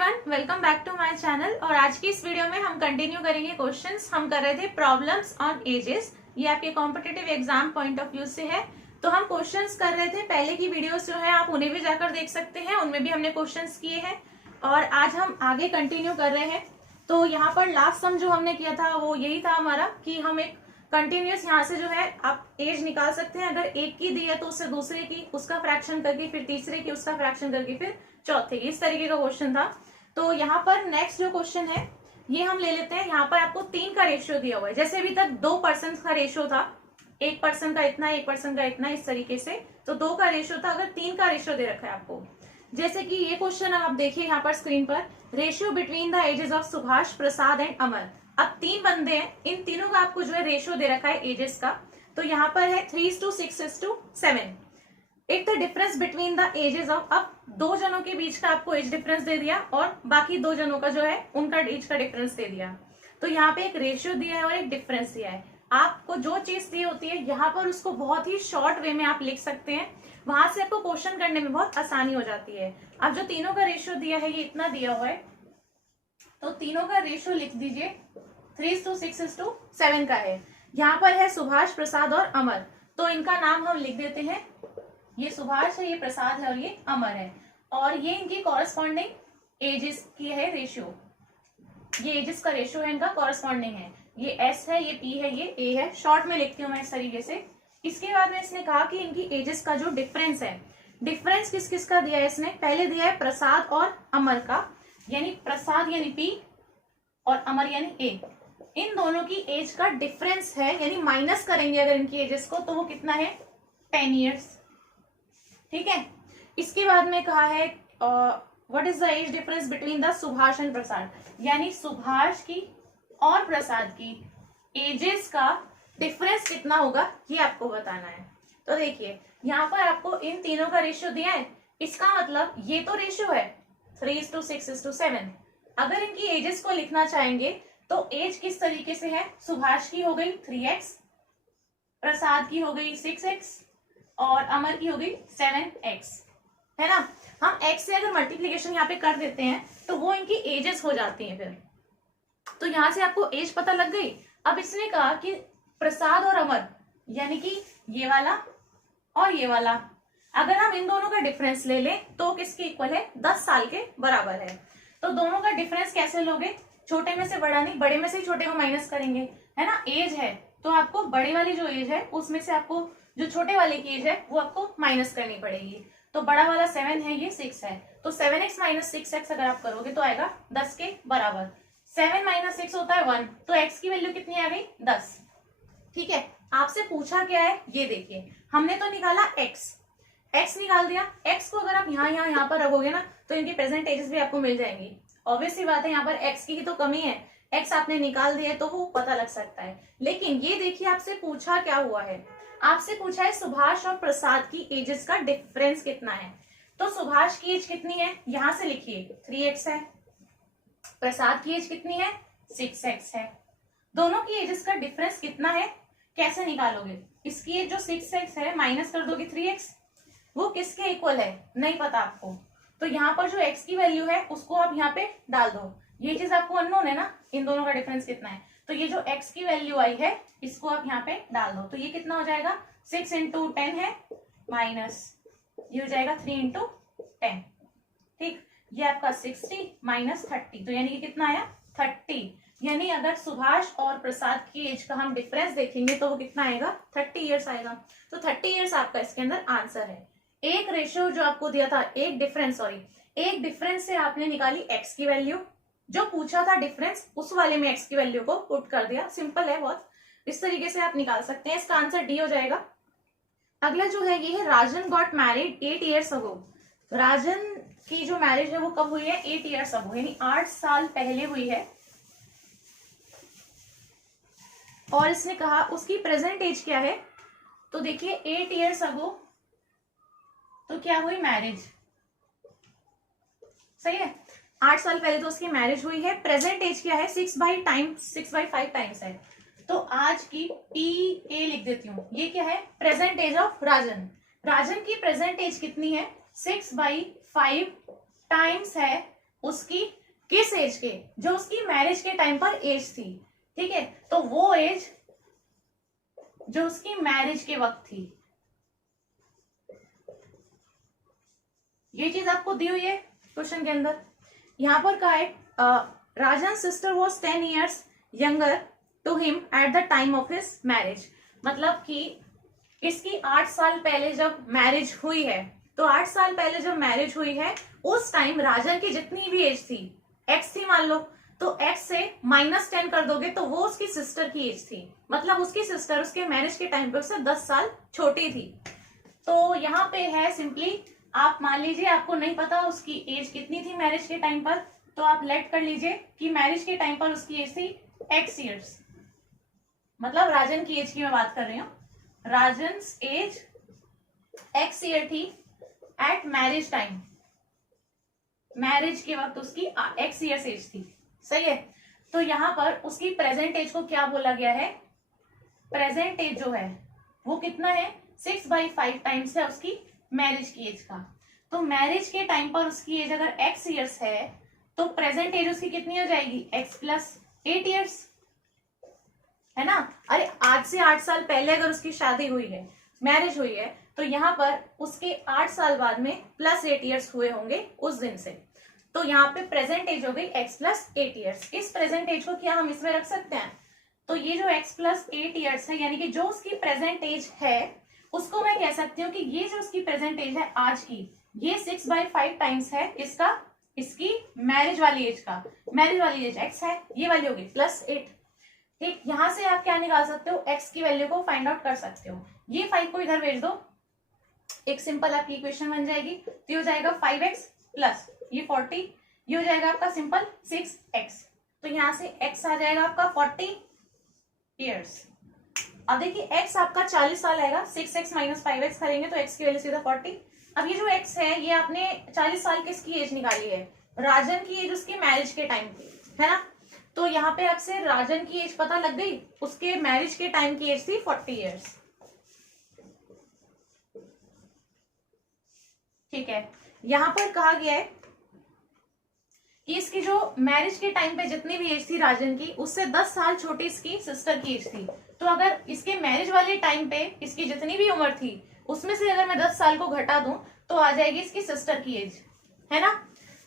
Everyone, welcome back to my channel. और आज की इस वीडियो में हम कंटिन्यू करेंगे क्वेश्चंस। हम कर रहे थे प्रॉब्लम्स ऑन एजेस। ये आपके competitive exam point of view से है। तो हम क्वेश्चंस कर रहे थे, पहले की वीडियोस जो है आप उन्हें भी जाकर देख सकते हैं, उनमें भी हमने क्वेश्चंस किए हैं। और आज हम आगे कंटिन्यू कर रहे हैं। तो यहाँ पर लास्ट सम जो हमने किया था वो यही था हमारा कि हम एक कंटिन्यूस यहाँ से जो है आप एज निकाल सकते हैं। अगर एक की दी है तो उससे दूसरे की उसका फ्रैक्शन करके, फिर तीसरे की उसका फ्रैक्शन करके, फिर चौथे की, इस तरीके का क्वेश्चन था। तो यहाँ पर नेक्स्ट जो क्वेश्चन है ये हम ले लेते हैं। यहाँ पर आपको 3 का रेशियो दिया हुआ है। जैसे अभी तक 2% का रेशियो था, 1% का इतना, 1% का इतना, इस तरीके से। तो 2 का रेशियो था, अगर 3 का रेशियो दे रखा है आपको। जैसे कि ये क्वेश्चन आप देखिए यहाँ पर स्क्रीन पर, ratio between the ages of Subhash, Prasad and Amar. अब 3 बंदे हैं, इन तीनों का आपको जो है रेशियो दे रखा है एजेस का। तो यहाँ पर है 3:6:7। It the difference between the ages of, अब 2 जनों के बीच का आपको एज डिफरेंस दे दिया और बाकी 2 जनों का जो है उनका एज का डिफरेंस दे दिया। तो यहाँ पे एक रेशियो दिया है और एक डिफरेंस दिया है। आपको जो चीज दी होती है यहाँ पर उसको बहुत ही शॉर्ट वे में आप लिख सकते हैं, वहां से आपको क्वेश्चन करने में बहुत आसानी हो जाती है। अब जो तीनों का रेशियो दिया है ये इतना दिया हुआ है, तो तीनों का रेशियो लिख दीजिए 3:6:7 का है। यहाँ पर है सुभाष, प्रसाद और अमर, तो इनका नाम हम लिख देते हैं। ये सुभाष है, ये प्रसाद है और ये अमर है। और ये इनकी कॉरेस्पॉन्डिंग एजेस की है रेशियो। ये एजेस का रेशियो है, इनका कॉरेस्पॉन्डिंग है। ये एस है, ये पी है, ये ए है। शॉर्ट में लिखती हूँ मैं इस तरीके से। इसके बाद में इसने कहा कि इनकी एजेस का जो डिफरेंस है, डिफरेंस किस किस का दिया है इसने, पहले दिया है प्रसाद और अमर का, यानी प्रसाद यानी पी और अमर यानी ए। इन दोनों की एज का डिफरेंस है, यानी माइनस करेंगे अगर इनकी एजेस को, तो वो कितना है 10 ईयर्स। ठीक है। इसके बाद में कहा है what is the age difference between the Subhash and Prasad, यानी सुभाष की और प्रसाद की एजेस का डिफरेंस कितना होगा ये आपको बताना है। तो देखिए यहाँ पर आपको इन तीनों का रेशियो दिया है, इसका मतलब ये तो रेशियो है 3:6:7। अगर इनकी एजेस को लिखना चाहेंगे तो एज किस तरीके से है, सुभाष की हो गई 3x, प्रसाद की हो गई 6x और अमर की हो गई 7x, है ना। हम x से अगर मल्टीप्लीकेशन यहाँ पे कर देते हैं तो वो इनकी एजेस हो जाती हैं फिर। तो यहां से आपको एज पता लग गई। अब इसने कहा कि प्रसाद और अमर, यानी कि ये वाला और ये वाला, अगर हम इन दोनों का डिफरेंस ले लें तो किसके इक्वल है, 10 साल के बराबर है। तो दोनों का डिफरेंस कैसे लोगे, छोटे में से बड़ा नहीं, बड़े में से ही छोटे को माइनस करेंगे, है ना। एज है तो आपको बड़े वाली जो एज है उसमें से आपको जो छोटे वाले की एज है वो आपको माइनस करनी पड़ेगी। तो बड़ा वाला 7 है, ये 6 है, तो 7x - 6x अगर आप करोगे तो आएगा 10 के बराबर। 7 - 6 होता है 1, तो x की वैल्यू कितनी आ गई 10। ठीक है। आपसे पूछा क्या है ये देखिए, हमने तो निकाला x निकाल दिया। x को अगर आप यहाँ पर रखोगे ना तो इनकी प्रेजेंट एजेस भी आपको मिल जाएंगी। ऑब्वियस सी बात है, यहाँ पर x की ही तो कमी है, x आपने निकाल दिया तो वो पता लग सकता है। लेकिन ये देखिए आपसे पूछा क्या हुआ है, आपसे पूछा है सुभाष और प्रसाद की एजेस का डिफरेंस कितना है। तो सुभाष की एज कितनी है, यहां से लिखिए 3x है, प्रसाद की एज कितनी है 6x है। दोनों की एजेस का डिफरेंस कितना है कैसे निकालोगे, इसकी एज जो 6x है माइनस कर दोगे 3x, वो किसके इक्वल है नहीं पता आपको। तो यहाँ पर जो x की वैल्यू है उसको आप यहाँ पे डाल दो। ये चीज आपको अननोन है ना, इन दोनों का डिफरेंस कितना है। तो ये जो x की वैल्यू आई है इसको आप यहाँ पे डाल दो। तो ये कितना हो जाएगा, 6 × 10 है माइनस ये हो जाएगा 3 × 10। ठीक, ये आपका 60 - 30, तो यानी कि कितना आया 30। यानी अगर सुभाष और प्रसाद की एज का हम डिफरेंस देखेंगे तो वो कितना आएगा 30 ईयर्स आएगा। तो 30 ईयर्स आपका इसके अंदर आंसर है। एक रेशियो जो आपको दिया था, एक डिफरेंस से आपने निकाली x की वैल्यू, जो पूछा था डिफरेंस उस वाले में x की वैल्यू को पुट कर दिया। सिंपल है बहुत, इस तरीके से आप निकाल सकते हैं। इसका आंसर डी हो जाएगा। अगला जो है ये है राजन गॉट मैरिड 8 years ago। राजन की जो मैरिज है वो कब हुई है 8 years ago, यानी 8 साल पहले हुई है। और इसने कहा उसकी प्रेजेंट एज क्या है, तो देखिए 8 years ago तो क्या हुई मैरिज, सही है, 8 साल पहले तो उसकी मैरिज हुई है। प्रेजेंट एज क्या है 6/5 टाइम्स है, तो आज की PA लिख देती हूँ। ये क्या है प्रेजेंट एज ऑफ राजन की प्रेजेंट एज कितनी है 6/5 टाइम्स है उसकी किस एज के, जो उसकी मैरिज के टाइम पर एज थी, ठीक है, तो वो एज जो उसकी मैरिज के वक्त थी, ये चीज आपको दी हुई है क्वेश्चन के अंदर। यहां पर कहा है Rajan sister was 10 years younger to him at the time of his marriage, मतलब कि इसकी 8 साल पहले जब मैरिज हुई है, तो 8 साल पहले जब मैरिज हुई है उस टाइम राजन की जितनी भी एज थी, एक्स थी मान लो, तो एक्स से -10 कर दोगे तो वो उसकी सिस्टर की एज थी, मतलब उसकी सिस्टर उसके मैरिज के टाइम पे उससे 10 साल छोटी थी। तो यहाँ पे है सिंपली, आप मान लीजिए आपको नहीं पता उसकी एज कितनी थी मैरिज के टाइम पर, तो आप लेट कर लीजिए कि मैरिज के टाइम पर उसकी एज थी x years, मतलब राजन की एज की मैं बात कर रही हूँ, राजन्स एज x ईयर थी एट मैरिज टाइम, मैरिज के वक्त उसकी x ईयर्स एज थी, सही है। तो यहाँ पर उसकी प्रेजेंट एज को क्या बोला गया है, प्रेजेंट एज जो है वो कितना है, 6/5 टाइम्स है उसकी मैरिज की एज का। तो मैरिज के टाइम पर उसकी एज अगर x ईयर्स है तो प्रेजेंट एज उसकी कितनी हो जाएगी, x + 8 years, है ना। अरे आज से 8 साल पहले अगर उसकी शादी हुई है, मैरिज हुई है, तो यहाँ पर उसके 8 साल बाद में +8 years हुए होंगे उस दिन से, तो यहाँ पे प्रेजेंट एज हो गई x + 8 years। इस प्रेजेंट एज को क्या हम इसमें रख सकते हैं, तो ये जो x + 8 years है, यानी कि जो उसकी प्रेजेंट एज है उसको मैं कह सकती हूँ कि ये जो उसकी प्रेजेंट एज है आज की, ये 6/5 टाइम्स है इसका, इसकी मैरिज वाली एज का, मैरिज वाली एज x है, ये वाली होगी +8, ठीक। यहां से आप क्या निकाल सकते हो, x की वैल्यू को फाइंड आउट कर सकते हो। ये 5 को इधर भेज दो, एक सिंपल आपकी इक्वेशन बन जाएगी, तो हो जाएगा 5x प्लस ये 40, ये हो जाएगा आपका सिंपल 6x, तो यहां से x आ जाएगा आपका 40 years। अब देखिए x आपका 40 साल आएगा, 6x - 5x करेंगे तो x की वैल्यू सीधा 40। अब ये जो x है ये आपने 40 साल किसकी एज निकाली है, राजन की एज उसके मैरिज के टाइम पे, है ना। तो यहाँ पे आपसे राजन की एज पता लग गई, उसके मैरिज के टाइम की एज थी 40 years, ठीक है। यहाँ पर कहा गया है कि इसकी जो मैरिज के टाइम पे जितनी भी एज थी राजन की, उससे 10 साल छोटी इसकी सिस्टर की एज थी। तो अगर इसके मैरिज वाले टाइम पे इसकी जितनी भी उम्र थी उसमें से अगर मैं 10 साल को घटा दूं तो आ जाएगी इसकी सिस्टर की एज, है ना।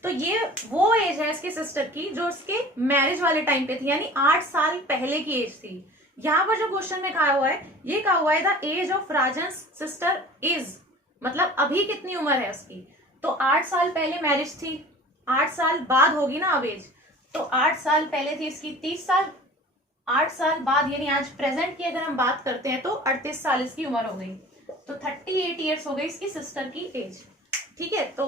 तो ये वो एज है इसकी सिस्टर की जो उसके मैरिज वाले टाइम पे थी, यानी 8 साल पहले की एज थी। यहाँ पर जो क्वेश्चन में कहा हुआ है, ये कहा हुआ है the age of Rajan's sister is, मतलब अभी कितनी उम्र है उसकी, तो 8 साल पहले मैरिज थी, 8 साल बाद होगी ना अब एज, तो 8 साल पहले थी इसकी 30 साल, 8 साल बाद यानी आज प्रेजेंट की अगर हम बात करते हैं तो 38 साल इसकी उम्र हो गई, तो 38 years हो गई इसकी सिस्टर की एज, ठीक है। तो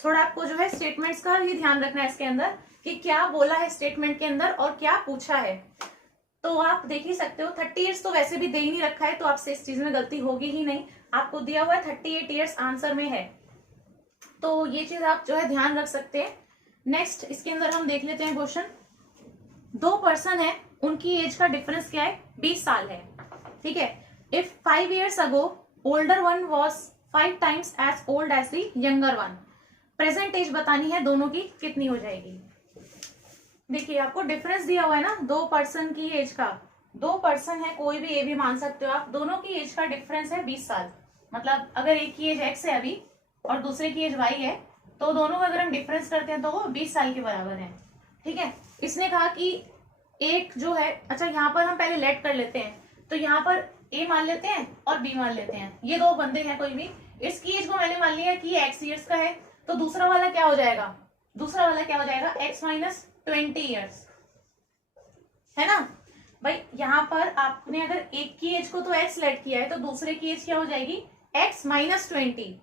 थोड़ा आपको जो है स्टेटमेंट्स का भी ध्यान रखना है इसके अंदर कि क्या बोला है स्टेटमेंट के अंदर और क्या पूछा है। तो आप देख ही सकते हो 30 years तो वैसे भी दे ही नहीं रखा है, तो आपसे इस चीज में गलती होगी ही नहीं, आपको दिया हुआ है 38 years आंसर में है, तो ये चीज आप जो है ध्यान रख सकते हैं। नेक्स्ट इसके अंदर हम देख लेते हैं क्वेश्चन, 2 पर्सन है, उनकी एज का डिफरेंस क्या है, 20 साल है, ठीक है। If 5 years ago older one was 5 times as old as the younger one, present age बतानी है दोनों की कितनी हो जाएगी। देखिए आपको डिफरेंस दिया हुआ है ना 2 पर्सन की एज का, 2 पर्सन है, कोई भी ए भी मान सकते हो आप, दोनों की एज का डिफरेंस है 20 साल, मतलब अगर एक की एज x है अभी और दूसरे की एज y है, तो दोनों का अगर हम डिफरेंस करते हैं तो वो 20 साल के बराबर है, ठीक है। इसने कहा कि एक जो है, अच्छा यहाँ पर हम पहले लेट कर लेते हैं, तो यहाँ पर a मान लेते हैं और b मान लेते हैं, ये 2 बंदे हैं कोई भी, इसकी एज को मैंने मान लिया कि ये x years का है, तो दूसरा वाला क्या हो जाएगा, दूसरा वाला क्या हो जाएगा x - 20 years, है ना भाई। यहाँ पर आपने अगर एक की एज को तो x लेट किया है, तो दूसरे की एज क्या हो जाएगी x - 20,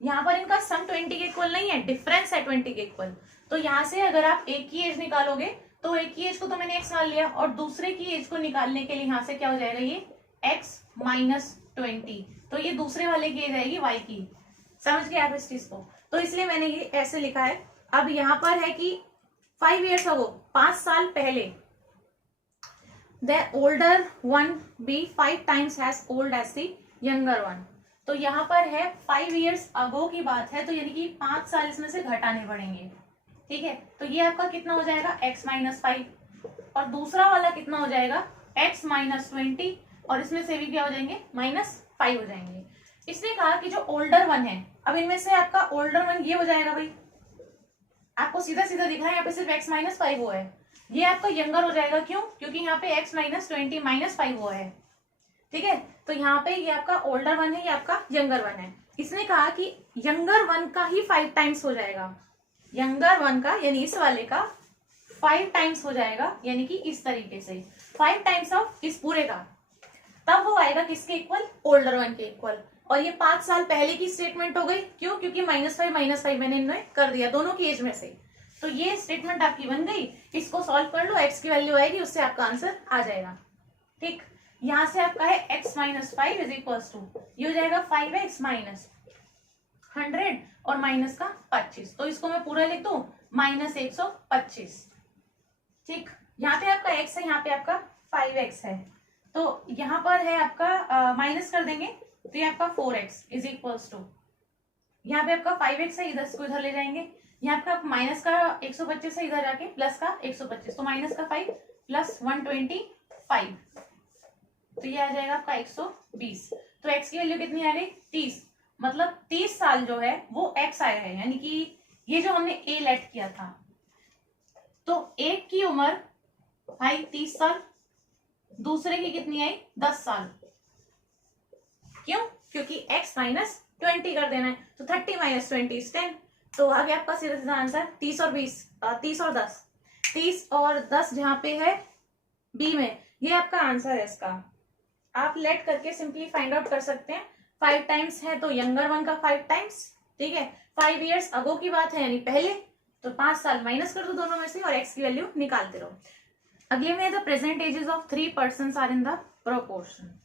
यहाँ पर इनका सम 20 के इक्वल नहीं है, डिफरेंस है 20 के इक्वल, तो यहाँ से अगर आप एक की एज निकालोगे तो एक की एज को तो मैंने x मान लिया और दूसरे की एज को निकालने के लिए यहाँ से क्या हो जाएगा ये x - 20, तो ये दूसरे वाले की एज आएगी y की, समझ गए आप इस चीज को, तो इसलिए मैंने ये ऐसे लिखा है। अब यहाँ पर है कि 5 years अगो 5 साल पहले the older one be 5 times as old as the younger one, तो यहाँ पर है 5 years अगो की बात है, तो यानी कि 5 साल इसमें से घटाने पड़ेंगे, ठीक है, तो ये आपका कितना हो जाएगा x माइनस 5, और दूसरा वाला कितना हो जाएगा x माइनस 20, और इसमें से भी क्या हो जाएंगे -5 हो जाएंगे। इसने कहा कि जो ओल्डर वन है, अब इनमें से आपका ओल्डर वन ये हो जाएगा भाई, आपको सीधा सीधा दिख रहा है यहाँ पे सिर्फ x माइनस 5 हुआ है, ये आपका यंगर हो जाएगा। क्यों? क्योंकि यहाँ पे x माइनस 20 माइनस 5 हुआ है, ठीक है। तो यहाँ पे ये आपका ओल्डर वन है, ये आपका यंगर वन है। इसने कहा कि यंगर वन का ही 5 टाइम्स हो जाएगा, यंगर वन का यानी इस वाले का 5 टाइम्स हो जाएगा, यानी कि इस तरीके से 5 टाइम्स ऑफ इस पूरे का, तब वो आएगा किसके इक्वल? ओल्डर वन के इक्वल। और ये 5 साल पहले की स्टेटमेंट हो गई। क्यों? क्योंकि -5 मैंने इन्हें कर दिया दोनों की एज में से, तो ये स्टेटमेंट आपकी बन गई। इसको सॉल्व कर लो, x की वैल्यू आएगी, उससे आपका आंसर आ जाएगा। ठीक, यहां से आपका है x minus 5 is equal to, ये हो जाएगा 5x माइनस 100 और माइनस का 25, तो इसको मैं पूरा लिख दूं -125। ठीक, यहाँ पे आपका x है, यहाँ पे आपका 5x है, तो यहाँ पर है आपका माइनस कर देंगे, तो ये आपका 4x इज इक्वल टू, यहाँ पे आपका 5x है, इधर इसको इधर ले जाएंगे, यहाँ पे आप माइनस का 125 है, इधर जाके प्लस का 125, तो माइनस का 5 प्लस 125, तो ये आ जाएगा आपका 120। तो x की वैल्यू कितनी आ गई? 30, मतलब 30 साल जो है वो x आया है, यानी कि ये जो हमने a लेट किया था, तो एक की उम्र आई 30 साल, दूसरे की कितनी आई 10 साल। क्यों? क्योंकि x माइनस 20 कर देना है, तो 30 माइनस 20 इज 10, तो आ गया आपका सीधा सीधा आंसर 30 और 20, 30 और 10, 30 और 10 जहां पे है बी में, ये आपका आंसर है इसका। आप लेट करके सिंपली फाइंड आउट कर सकते हैं। 5 टाइम्स है तो यंगर वन का 5 टाइम्स, ठीक है। 5 इयर्स अगो की बात है, यानी पहले, तो 5 साल माइनस कर दो दोनों में से और x की वैल्यू निकालते रहो। अगले में the present ages of 3 persons are in the proportion.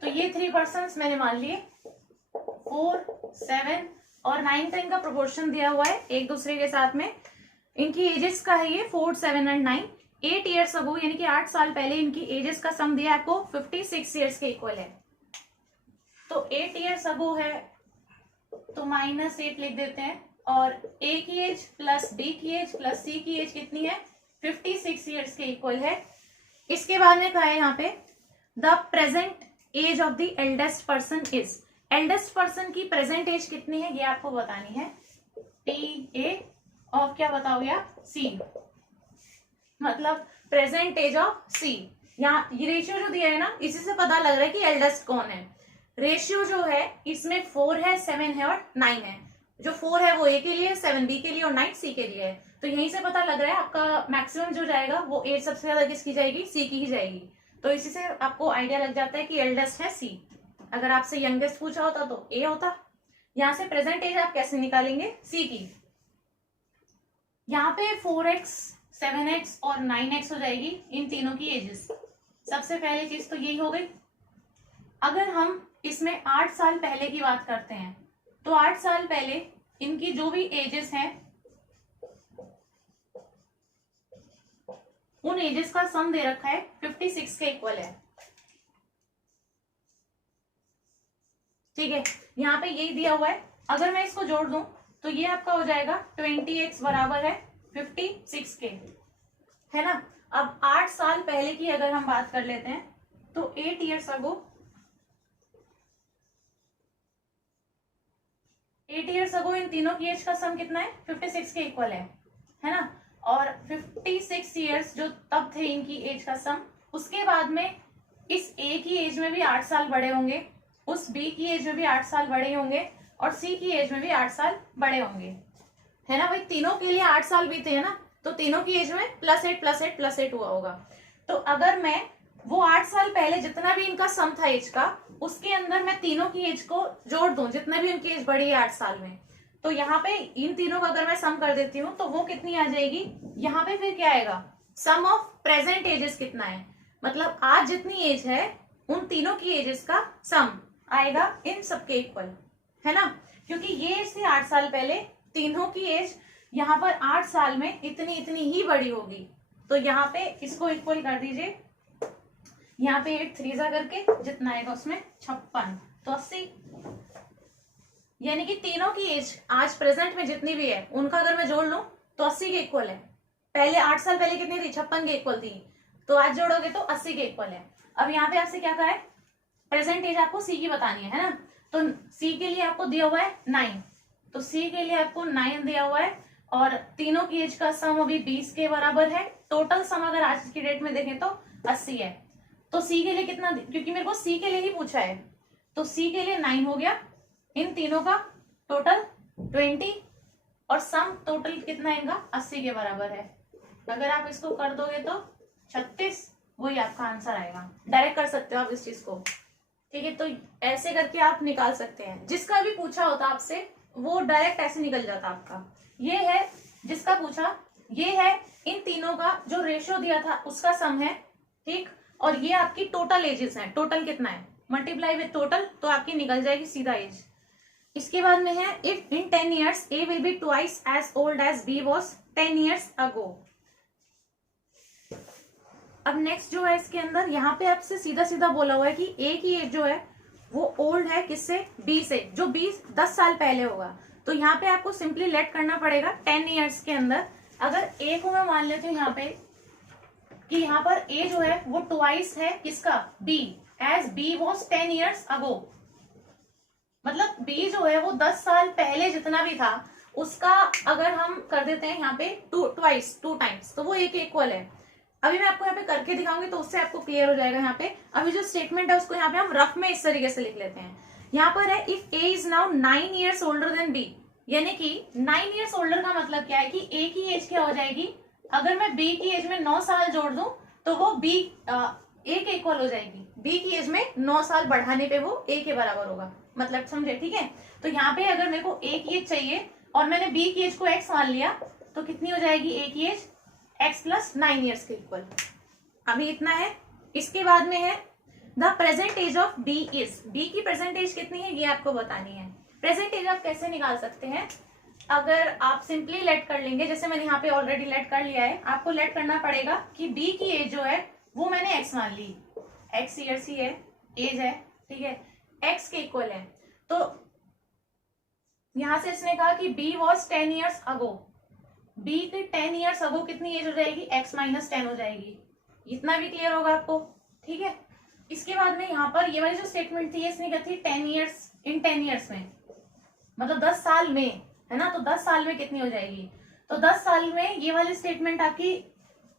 तो ये 3 पर्सन्स मैंने मान लिए, 4, 7 और 9 का इनका प्रोपोर्शन दिया हुआ है एक दूसरे के साथ में। इनकी एजेस का है ये 4, 7 एंड 9। 8 ईयर्स अगो यानी कि 8 साल पहले इनकी एजेस का सम दिया आपको 56 ईयर्स के इक्वल है। तो 8 ईयर्स अगो है तो -8 लिख देते हैं, और a की एज प्लस b की एज प्लस c की एज कितनी है? 56 ईयर्स के इक्वल है। इसके बाद में कहा है यहाँ पे the present age of the eldest person is, eldest person की प्रेजेंट एज कितनी है ये आपको बतानी है। TA ऑफ क्या बताओगे आप? C, मतलब प्रेजेंट एज ऑफ C। यहाँ ये रेशियो जो दिया है ना, इसी से पता लग रहा है कि एल्डेस्ट कौन है। रेशियो जो है इसमें 4 है, 7 है और 9 है। जो 4 है वो A के लिए, 7 B के लिए और 9 C के लिए है। तो यहीं से पता लग रहा है आपका मैक्सिमम जो जाएगा वो एज सबसे ज्यादा किसकी जाएगी? C की ही जाएगी। तो इसी से आपको आइडिया लग जाता है कि एल्डेस्ट है C। अगर आपसे यंगेस्ट पूछा होता तो A होता। यहाँ से प्रेजेंट एज आप कैसे निकालेंगे? C की। यहाँ पे 4x, 7x और 9x हो जाएगी इन तीनों की एजेस। सबसे पहली चीज तो यही हो गई। अगर हम इसमें 8 साल पहले की बात करते हैं, तो 8 साल पहले इनकी जो भी एजेस हैं उन एजेस का सम दे रखा है 56 के इक्वल है, ठीक है। यहाँ पे यही दिया हुआ है। अगर मैं इसको जोड़ दूं तो ये आपका हो जाएगा 20x बराबर है 56 के, है ना। अब 8 साल पहले की अगर हम बात कर लेते हैं तो 8 ईयर्स अगो, 8 ईयर्स अगो इन तीनों की एज का सम कितना है? 56 के इक्वल है ना। और 56 ईयर्स जो तब थे इनकी एज का सम, उसके बाद में इस A की एज में भी 8 साल बड़े होंगे, उस B की एज में भी 8 साल बड़े होंगे और C की एज में भी 8 साल बड़े होंगे, है ना भाई। तीनों के लिए 8 साल बीते हैं ना, तो तीनों की एज में +8 +8 +8 हुआ होगा। तो अगर मैं वो 8 साल पहले जितना भी इनका सम था एज का, उसके अंदर मैं तीनों की एज को जोड़ दूं, जितने भी उनकी एज बढ़ी है 8 साल में, तो यहाँ पे इन तीनों का अगर मैं सम कर देती हूँ तो वो कितनी आ जाएगी? यहाँ पे फिर क्या आएगा? सम ऑफ प्रेजेंट एजेस कितना है, मतलब आज जितनी एज है उन तीनों की एजेस का सम आएगा इन सबके इक्वल, है ना। क्योंकि ये एज थी 8 साल पहले, तीनों की एज यहाँ पर 8 साल में इतनी इतनी ही बड़ी होगी, तो यहाँ पे इसको इक्वल कर दीजिए। यहाँ पे 8 3 जा करके जितना आएगा उसमें 56, तो 80। यानी कि तीनों की एज आज प्रेजेंट में जितनी भी है उनका अगर मैं जोड़ लूं तो 80 के इक्वल है। पहले 8 साल पहले कितनी थी, 56 के इक्वल थी, तो आज जोड़ोगे तो 80 के इक्वल है। अब यहाँ पे आपसे क्या कहा है, प्रेजेंट एज आपको सी की बतानी है ना, तो सी के लिए आपको दिया हुआ है 9, तो सी के लिए आपको 9 दिया हुआ है और तीनों की एज का सम अभी 20 के बराबर है। टोटल सम अगर आज की डेट में देखें तो 80 है। तो सी के लिए कितना, क्योंकि मेरे को सी के लिए ही पूछा है, तो सी के लिए 9 हो गया, इन तीनों का टोटल 20 और सम टोटल कितना इनका 80 के बराबर है। अगर आप इसको कर दोगे तो 36, वही आपका आंसर आएगा। डायरेक्ट कर सकते हो आप इस चीज को, ठीक है। तो ऐसे करके आप निकाल सकते हैं, जिसका भी पूछा होता आपसे वो डायरेक्ट ऐसे निकल जाता आपका। ये है जिसका पूछा, ये है इन तीनों का जो रेशियो दिया था उसका सम है, ठीक। और ये आपकी टोटल एजेस है, टोटल कितना है, मल्टीप्लाई विद टोटल, तो आपकी निकल जाएगी सीधा एज। इसके बाद में है if in 10 years A will be twice as old as B was 10 years ago। अब नेक्स्ट जो है इसके अंदर यहाँ पे आपसे सीधा सीधा बोला हुआ है कि A की एज जो है वो ओल्ड है किससे, B से, जो 10 साल पहले होगा। तो यहाँ पे आपको सिंपली लेट करना पड़ेगा 10 years के अंदर। अगर A को मैं मान लेती हूँ यहाँ पे कि यहाँ पर A जो है वो ट्वाइस है किसका, B, as B was 10 years ago। मतलब B जो है वो 10 साल पहले जितना भी था उसका अगर हम कर देते हैं यहाँ पे ट्वाइस, 2 times, तो वो A के इक्वल है। अभी मैं आपको यहाँ पे करके दिखाऊंगी तो उससे आपको क्लियर हो जाएगा। यहाँ पे अभी जो स्टेटमेंट है उसको यहाँ पे हम रफ में इस तरीके से लिख लेते हैं। यहाँ पर है if A is now 9 years older than B, यानी कि 9 years older का मतलब क्या है कि A की एज क्या हो जाएगी, अगर मैं B की एज में 9 साल जोड़ दूं तो वो A के इक्वल हो जाएगी। B की एज में 9 साल बढ़ाने पे वो A के बराबर होगा, मतलब समझे, ठीक है। तो यहाँ पे अगर मेरे को A की एज चाहिए और मैंने B की एज को X मान लिया तो कितनी हो जाएगी A की एज, X + 9 years के इक्वल। अभी इतना है। इसके बाद में है the present age of B is, B की प्रेजेंट एज कितनी है ये आपको बतानी है। प्रेजेंट एज आप कैसे निकाल सकते हैं, अगर आप सिंपली लेट कर लेंगे, जैसे मैंने यहाँ पे ऑलरेडी लेट कर लिया है, आपको लेट करना पड़ेगा कि B की एज जो है वो मैंने X मान ली, X ईयर्स ही है, एज है, ठीक है, X के इक्वल है। तो यहां से इसने कहा कि B was 10 years ago, B के 10 years ago कितनी एज हो जाएगी, X - 10 हो जाएगी। इतना भी क्लियर होगा आपको, ठीक है। इसके बाद में यहाँ पर ये वाली जो स्टेटमेंट थी इसने क्या थी, 10 years इन 10 years में, मतलब 10 साल में, है ना, तो 10 साल में कितनी हो जाएगी, तो 10 साल में ये वाली स्टेटमेंट आपकी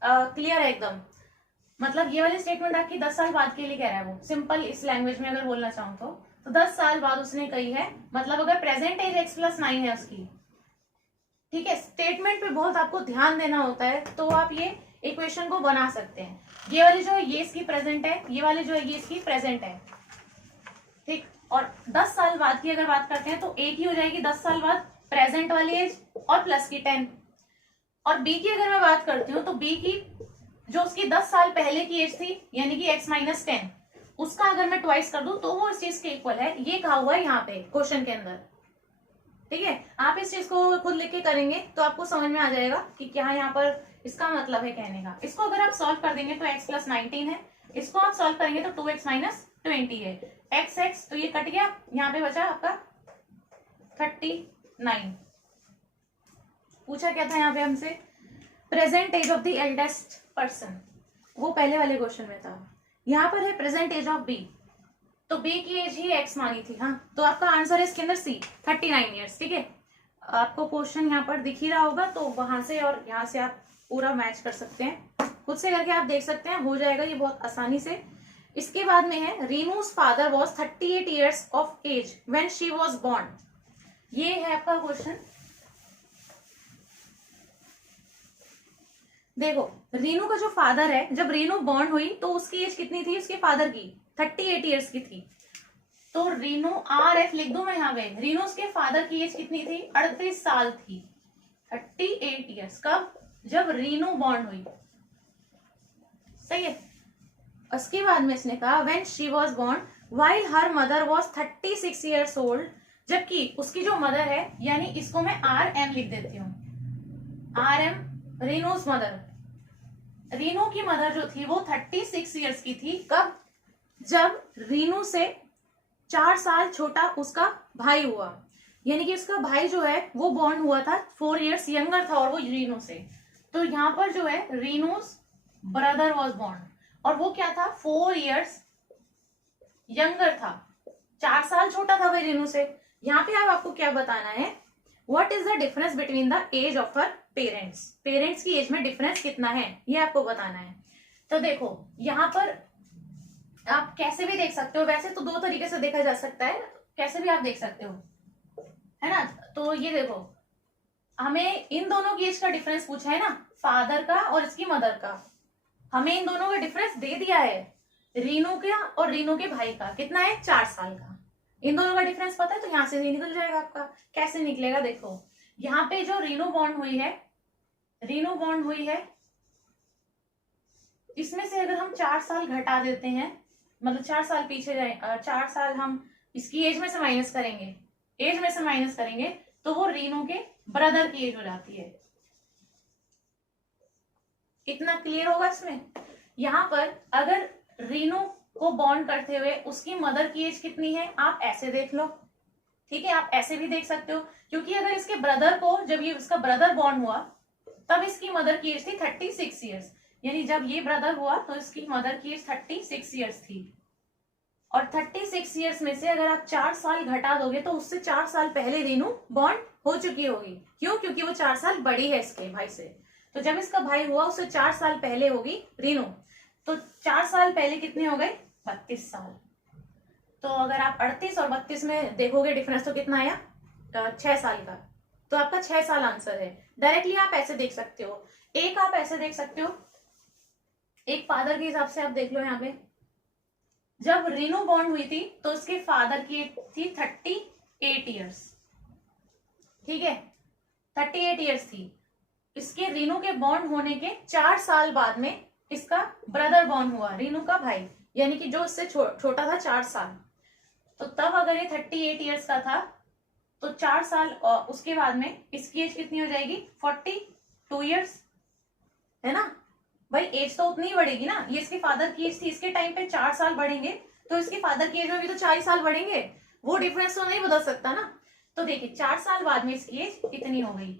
क्लियर है एकदम। मतलब ये वाली स्टेटमेंट आपकी 10 साल बाद के लिए कह रहा है वो, सिंपल इस लैंग्वेज में अगर बोलना चाहूँ तो 10 साल बाद उसने कही है, मतलब अगर प्रेजेंट एज X + 9 है उसकी, ठीक है। स्टेटमेंट पे बहुत आपको ध्यान देना होता है, तो आप ये इक्वेशन को बना सकते हैं। ये वाली जो है ये इसकी प्रेजेंट है, ये वाली जो है ये इसकी प्रेजेंट है, ठीक। और 10 साल बाद की अगर बात करते हैं तो A की हो जाएगी 10 साल बाद प्रेजेंट वाली एज और प्लस की 10। और B की अगर मैं बात करती हूँ तो B की जो उसकी 10 साल पहले की एज थी यानी कि X - 10, उसका अगर मैं ट्वाइस कर दूं तो वो इस चीज के इक्वल है। ये कहा हुआ है यहाँ पे क्वेश्चन के अंदर, ठीक है। आप इस चीज को खुद लिख के करेंगे तो आपको समझ में आ जाएगा कि क्या यहाँ पर इसका मतलब है कहने का। इसको अगर आप सॉल्व कर देंगे तो X + 19 है, इसको आप सॉल्व करेंगे तो 2X - 20 है, X तो ये कट गया, यहाँ पे बचा आपका 39। पूछा क्या था यहाँ पे हमसे, present age of the eldest person, वो पहले वाले क्वेश्चन में था। यहाँ पर है प्रेजेंट एज ऑफ B, तो B की एज ही X मानी थी, हाँ, तो आपका आंसर है इसके अंदर C, 39 ईयर्स, ठीक है। आपको क्वेश्चन यहाँ पर दिख ही रहा होगा, तो वहां से और यहाँ से आप पूरा मैच कर सकते हैं, खुद से करके आप देख सकते हैं, हो जाएगा ये बहुत आसानी से। इसके बाद में है Rinu's father was 38 years of age when she was born, ये है आपका क्वेश्चन। देखो रीनू का जो फादर है, जब रीनू बॉर्न हुई तो उसकी एज कितनी थी, उसके फादर की 38 ईयर्स की थी। तो रीनू RF लिख दूं मैं यहाँ पे, रीनू उसके फादर की एज कितनी थी, 38 साल थी, 38 ईयर्स। कब, जब रीनू बॉर्न हुई, सही है। उसके बाद में इसने कहा when she was born while her mother was 36 years old, जबकि उसकी जो मदर है, यानी इसको मैं RM लिख देती हूँ, RM रीनूस मदर, रीनू की मदर जो थी वो 36 ईयर्स की थी। कब, जब रीनू से 4 साल छोटा उसका भाई हुआ। यानी कि उसका भाई जो है वो बॉर्न हुआ था 4 years यंगर था, और वो रीनू से। तो यहाँ पर जो है रीनूस ब्रदर वॉज बॉर्न, और वो क्या था 4 years यंगर था, 4 साल छोटा था भाई रीनू से। यहाँ पे अब आपको क्या बताना है, what is the difference between the age of her parents, parents की एज में डिफरेंस कितना है ये आपको बताना है। तो देखो यहाँ पर आप कैसे भी देख सकते हो, वैसे तो 2 तरीके से देखा जा सकता है, कैसे भी आप देख सकते हो, है ना। तो ये देखो हमें इन दोनों की एज का डिफरेंस पूछा है ना, फादर का और इसकी मदर का, हमें इन दोनों का डिफरेंस दे दिया है, रीनू का और रीनू के भाई का कितना है 4 साल का। इन दोनों का डिफरेंस पता है तो यहाँ से निकल जाएगा आपका। कैसे निकलेगा देखो, यहाँ पे जो रीनू बॉर्न हुई है, रीनू बॉर्न हुई है, इसमें से अगर हम 4 साल घटा देते हैं, मतलब 4 साल पीछे जाए, 4 साल हम इसकी एज में से माइनस करेंगे, एज में से माइनस करेंगे तो वो रीनू के ब्रदर की एज हो जाती है। कितना क्लियर होगा इसमें। यहाँ पर अगर रीनू को बॉर्न करते हुए उसकी मदर की एज कितनी है, आप ऐसे देख लो, ठीक है, आप ऐसे भी देख सकते हो, क्योंकि अगर इसके ब्रदर को, जब ये इसका ब्रदर बॉर्न हुआ तब इसकी मदर की एज थी 36 ईयर्स, यानी जब ये ब्रदर हुआ तो इसकी मदर की एज 36 ईयर्स थी। और 36 ईयर्स में से अगर आप 4 साल घटा दोगे तो उससे 4 साल पहले रीनू बॉर्न हो चुकी होगी। क्यों? क्योंकि वो 4 साल बड़ी है इसके भाई से। तो जब इसका भाई हुआ उससे 4 साल पहले होगी रीनू, तो 4 साल पहले कितने हो गए 32 साल। तो अगर आप 38 और 32 में देखोगे डिफरेंस तो कितना आया 6 साल का। तो आपका 6 साल आंसर है। डायरेक्टली आप ऐसे देख सकते हो, एक आप ऐसे देख सकते हो, एक फादर के हिसाब से आप देख लो। यहाँ पे जब रीनू बॉर्न हुई थी तो उसके फादर की थी 38 ईयर्स, ठीक है, 38 ईयर्स थी। इसके रीनू के बॉर्न होने के 4 साल बाद में इसका ब्रदर बॉर्न हुआ, रीनू का भाई, यानी कि जो उससे छोटा था 4 साल। तो तब अगर ये 38 ईयर्स का था तो 4 साल उसके बाद में इसकी एज कितनी हो जाएगी 42 ईयर्स, है ना भाई। एज तो उतनी ही बढ़ेगी ना, ये इसके फादर की एज थी, इसके टाइम पे 4 साल बढ़ेंगे तो इसके फादर की एज में भी तो 4 ही साल बढ़ेंगे, वो डिफरेंस तो नहीं बदल सकता ना। तो देखिए 4 साल बाद में इसकी एज इतनी हो गई,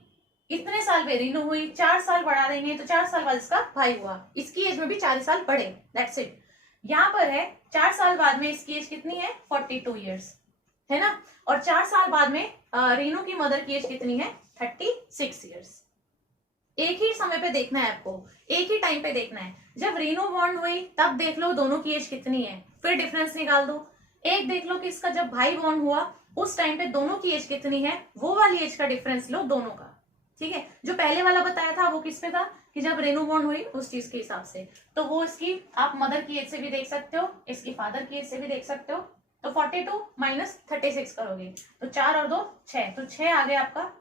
इतने साल पे रीनू हुई, 4 साल बढ़ा देंगे तो 4 साल बाद इसका भाई हुआ, इसकी एज में भी 4 साल बढ़े, दैट्स इट। यहाँ पर है 4 साल बाद में इसकी एज कितनी है 42 ईयर्स, है ना। और 4 साल बाद में रीनू की मदर की एज कितनी है 36 ईयर्स। एक ही समय पे देखना है आपको, एक ही टाइम पे देखना है। जब रीनू बॉर्न हुई तब देख लो दोनों की एज कितनी है, फिर डिफरेंस निकाल दो। एक देख लो कि इसका जब भाई बॉर्न हुआ उस टाइम पे दोनों की एज कितनी है, वो वाली एज का डिफरेंस लो दोनों का, ठीक है। जो पहले वाला बताया था वो किस पे था कि जब रेनू बॉर्न हुई उस चीज के हिसाब से, तो वो इसकी आप मदर की एज से भी देख सकते हो, इसकी फादर की एज से भी देख सकते हो। तो 42 माइनस 36 करोगे तो 4 और 2 6, तो 6 आ गया आपका।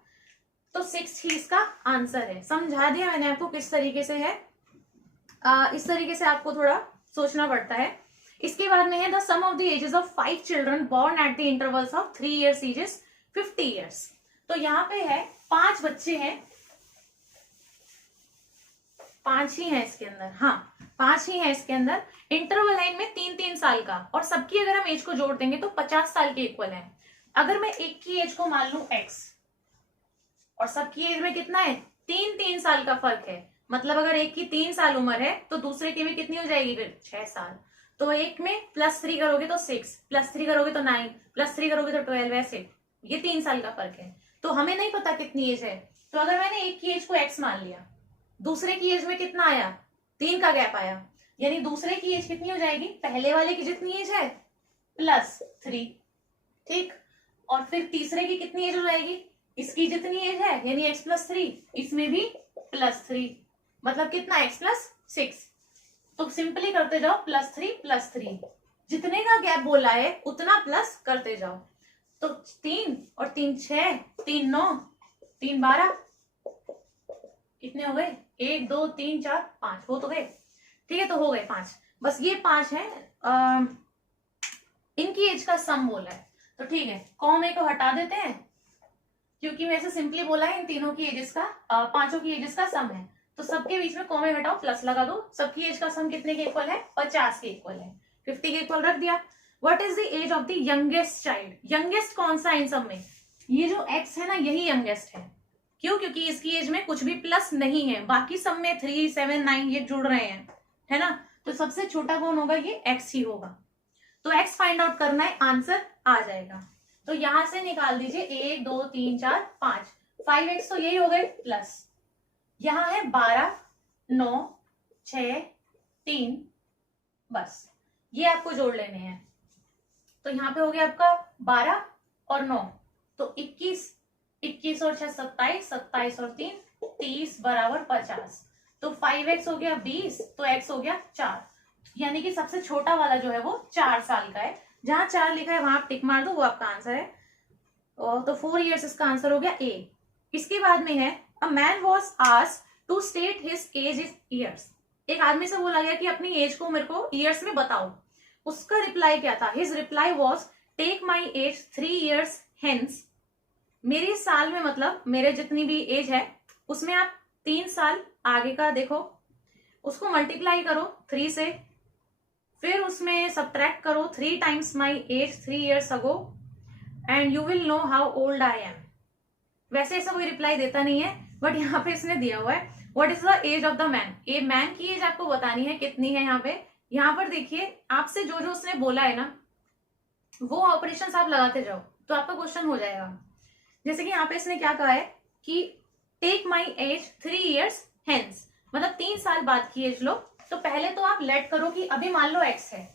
तो 6 ही इसका आंसर है। समझा दिया मैंने आपको किस तरीके से है। इस तरीके से आपको थोड़ा सोचना पड़ता है। इसके बाद में है the sum of the ages of 5 children born at the intervals of 3 years each is 50 years। तो यहाँ पे है 5 बच्चे हैं, 5 ही है इसके अंदर, हाँ 5 ही है इसके अंदर। इंटरवल लाइन में 3-3 साल का, और सबकी अगर हम एज को जोड़ देंगे तो 50 साल के इक्वल है। अगर मैं एक की एज को मान लू x और सबकी एज में कितना है 3-3 साल का फर्क है, मतलब अगर एक की 3 साल उम्र है तो दूसरे की भी कितनी हो जाएगी फिर 6 साल। तो एक में +3 करोगे तो 6, +3 करोगे तो 9, +3 करोगे तो 12, ऐसे ये 3 साल का फर्क है। तो हमें नहीं पता कितनी एज है, तो अगर मैंने एक की एज को x मान लिया, दूसरे की एज में कितना आया 3 का गैप आया, यानी दूसरे की एज कितनी हो जाएगी पहले वाले की जितनी एज है +3, ठीक। और फिर तीसरे की कितनी एज हो जाएगी, इसकी जितनी एज है यानी x +3, इसमें भी +3, मतलब कितना x +6। तो सिंपली करते जाओ +3 जितने का गैप बोला है उतना प्लस करते जाओ। तो 3 और 3 6, 3 9, 3 12, कितने हो गए 1 2 3 4 5, हो तो गए, ठीक है। तो हो गए 5, बस ये 5 है। इनकी एज का सम बोला है तो ठीक है, कॉमे को हटा देते हैं क्योंकि वैसे सिंपली बोला है इन तीनों की एजेस का, पांचों की एजेस का सम है। तो सबके बीच में कॉमे हटाओ, प्लस लगा दो। सबकी एज का सम कितने के इक्वल है 50 के इक्वल है, 50 के इक्वल रख दिया। What is the age of the youngest child, youngest कौन सा इन सब में, ये जो x है ना यही यंगेस्ट है। क्यों? क्योंकि इसकी एज में कुछ भी प्लस नहीं है, बाकी सब में 3, 7, 9 ये जुड़ रहे हैं, है ना। तो सबसे छोटा कौन होगा? ये x ही होगा। तो x फाइंड आउट करना है, आंसर आ जाएगा। तो यहां से निकाल दीजिए 1 2 3 4 5, 5x तो यही हो गए प्लस, यहां है 12 9 6 3, बस ये आपको जोड़ लेने हैं। तो यहाँ पे हो गया आपका 12 और 9, तो 21, 21 और 6 27, 27 और 3 30 बराबर 50। तो 5x हो गया 20, तो x हो गया 4, यानी कि सबसे छोटा वाला जो है वो 4 साल का है। जहां 4 लिखा है वहां आप टिक मार दो, वो आपका आंसर है। तो 4 इयर्स इसका आंसर हो गया ए। इसके बाद में है a man was asked to state his age is years. एक आदमी से बोला गया कि अपनी एज को मेरे को ईयर्स में बताओ। उसका रिप्लाई क्या था? His reply was take my age 3 years hence. मेरी साल में मतलब मेरे जितनी भी एज है उसमें आप 3 साल आगे का देखो, उसको मल्टीप्लाई करो 3 से, फिर उसमें सब्ट्रैक्ट करो 3 times my age 3 years ago and you will know how old I am. वैसे ऐसा कोई रिप्लाई देता नहीं है, बट यहाँ पे इसने दिया हुआ है what is the age of the man. A man की एज आपको बतानी है कितनी है। यहाँ पर देखिए आपसे जो जो उसने बोला है ना वो ऑपरेशंस आप लगाते जाओ तो आपका क्वेश्चन हो जाएगा। जैसे कि यहाँ पे इसने क्या कहा है कि take my age 3 years hence, मतलब 3 साल बाद की एज लो। तो पहले तो आप लेट करो कि अभी मान लो x है,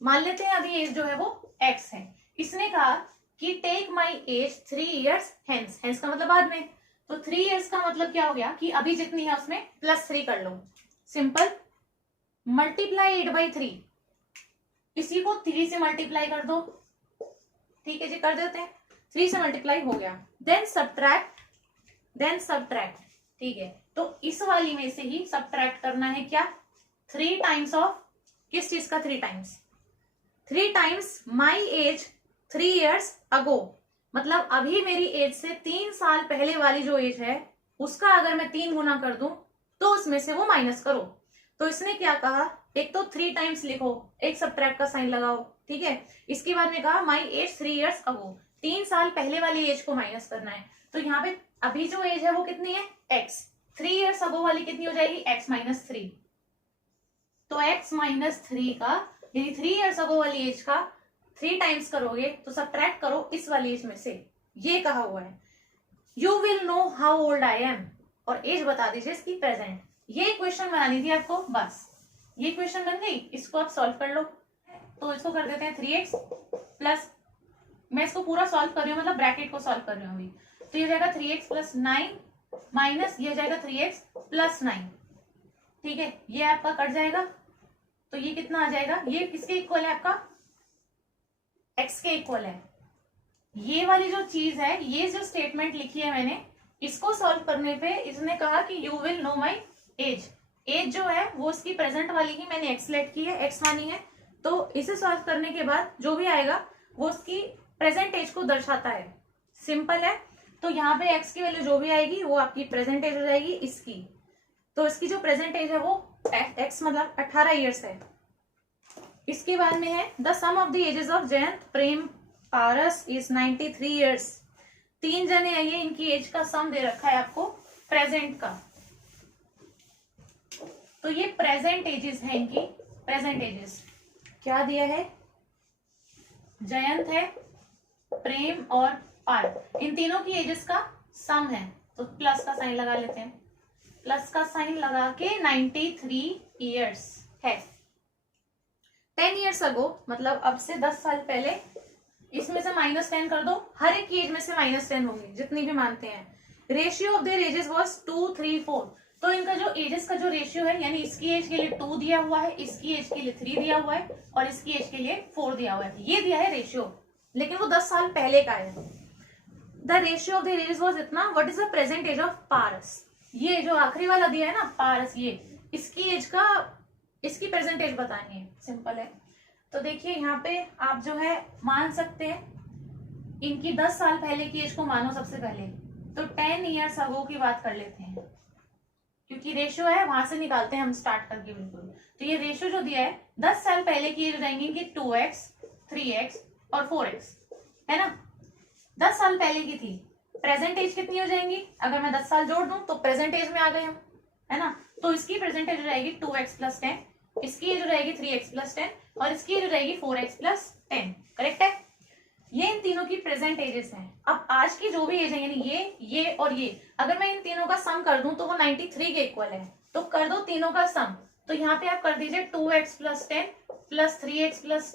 मान लेते हैं अभी एज जो है वो x है। इसने कहा कि take my age 3 years hence, hence का मतलब बाद में, तो 3 इयर्स का मतलब क्या हो गया कि अभी जितनी है उसमें +3 कर लो। सिंपल, मल्टीप्लाई 8/3, इसी को 3 से मल्टीप्लाई कर दो। ठीक है जी, कर देते हैं। 3 से मल्टीप्लाई हो गया, देन सब्ट्रैक्ट, ठीक है। तो इस वाली में से ही सब्ट्रैक्ट करना है क्या? 3 टाइम्स ऑफ किस चीज का? 3 टाइम्स, 3 टाइम्स माई एज 3 इयर्स अगो, मतलब अभी मेरी एज से 3 साल पहले वाली जो एज है उसका अगर मैं 3 गुना कर दूं तो उसमें से वो माइनस करो। तो इसने क्या कहा, एक तो 3 टाइम्स लिखो, एक सब्ट्रैक्ट का साइन लगाओ, ठीक है। इसके बाद में कहा माई एज 3 इयर्स अगो, 3 साल पहले वाली एज को माइनस करना है। तो यहाँ पे अभी जो एज है वो कितनी है? x। 3 इयर्स अगो वाली कितनी हो जाएगी? x - 3। तो x - 3 का यानी 3 इयर्स अगो वाली एज का 3 टाइम्स करोगे तो सब्ट्रैक्ट करो इस वाली एज में से। ये कहा हुआ है you will know how old I am, और एज बता दीजिए इसकी प्रेजेंट। ये क्वेश्चन बनानी थी आपको, बस ये क्वेश्चन बन गई। इसको आप सॉल्व कर लो। तो इसको कर देते हैं 3x प्लस, मैं इसको पूरा सॉल्व कर रही हूँ, मतलब ब्रैकेट को सॉल्व कर रही हूँ अभी। तो ये हो जाएगा 3x + 9 माइनस ये हो जाएगा 3x + 9, ठीक है। ये आपका कट जाएगा तो ये कितना आ जाएगा? ये किसके इक्वल है? आपका x के इक्वल है। ये वाली जो चीज है, ये जो स्टेटमेंट लिखी है मैंने, इसको सॉल्व करने पे इसने कहा कि you will know my age. Age जो है वो उसकी प्रेजेंट वाली ही मैंने एक्स लेट की है, एक्स मानी है। तो इसे सॉल्व करने के बाद जो भी आएगा वो उसकी प्रेजेंट एज को दर्शाता है। सिंपल है। तो यहाँ पे एक्स की वैल्यू जो भी आएगी वो आपकी प्रेजेंट एज हो जाएगी इसकी। तो इसकी जो प्रेजेंट एज है वो एक्स मतलब 18 ईयर्स है। इसके बाद में है the sum of the ages of Jayant Prem Paras is 93 years. 3 जने हैं ये, इनकी एज का सम दे रखा है आपको प्रेजेंट का। तो ये प्रेजेंट एजेस है इनकी, प्रेजेंट एजेस क्या दिया है? जयंत है, प्रेम और पार, इन तीनों की एजेस का सम है। तो प्लस का साइन लगा लेते हैं। प्लस का साइन लगा के 93 ईयर्स है। 10 ईयर्स अगो मतलब अब से 10 साल पहले, इसमें से -10 कर दो। हर एक की एज में से -10 होंगे जितनी भी मानते हैं। Ratio of their ages was 2, 3, 4। तो इनका जो एजेस का जो रेशियो है, यानी इसकी एज के लिए 2 दिया हुआ है, इसकी एज के लिए 3 दिया हुआ है और इसकी एज के लिए 4 दिया हुआ है। ये दिया है रेशियो, लेकिन वो 10 साल पहले का है। The ratio of their ages was इतना। What is the present age of Paras? ये जो आखिरी वाला दिया है ना पारस, ये इसकी एज का, इसकी प्रेजेंट एज बतानी है। सिंपल है। तो देखिए यहाँ पे आप जो है मान सकते हैं इनकी 10 साल पहले की एज को मानो सबसे पहले। तो 10 ईयर्स अगो की बात कर लेते हैं, क्योंकि रेशियो है वहां से निकालते हैं हम स्टार्ट करके बिल्कुल। तो ये रेशियो जो दिया है 10 साल पहले की एज हो जाएंगी इनकी 2x, 3x और 4x। है ना, 10 साल पहले की थी। प्रेजेंट एज कितनी हो जाएंगी, अगर मैं 10 साल जोड़ दूं तो प्रेजेंट एज में आ गए हम, है ना। तो इसकी प्रेजेंट एज हो जाएगी 2x + 10, इसकी एज हो जाएगी 3x + 10 और इसकी एज हो जाएगी 4x + 10। करेक्ट है। ये इन तीनों की प्रेजेंट एजेस हैं। अब आज की जो भी एज है यानी ये और ये, अगर मैं इन तीनों का सम कर दूं तो वो 93 के इक्वल है। तो कर दो तीनों का सम, तो यहाँ पे आप कर दीजिए 2x + 10 + 3x + 10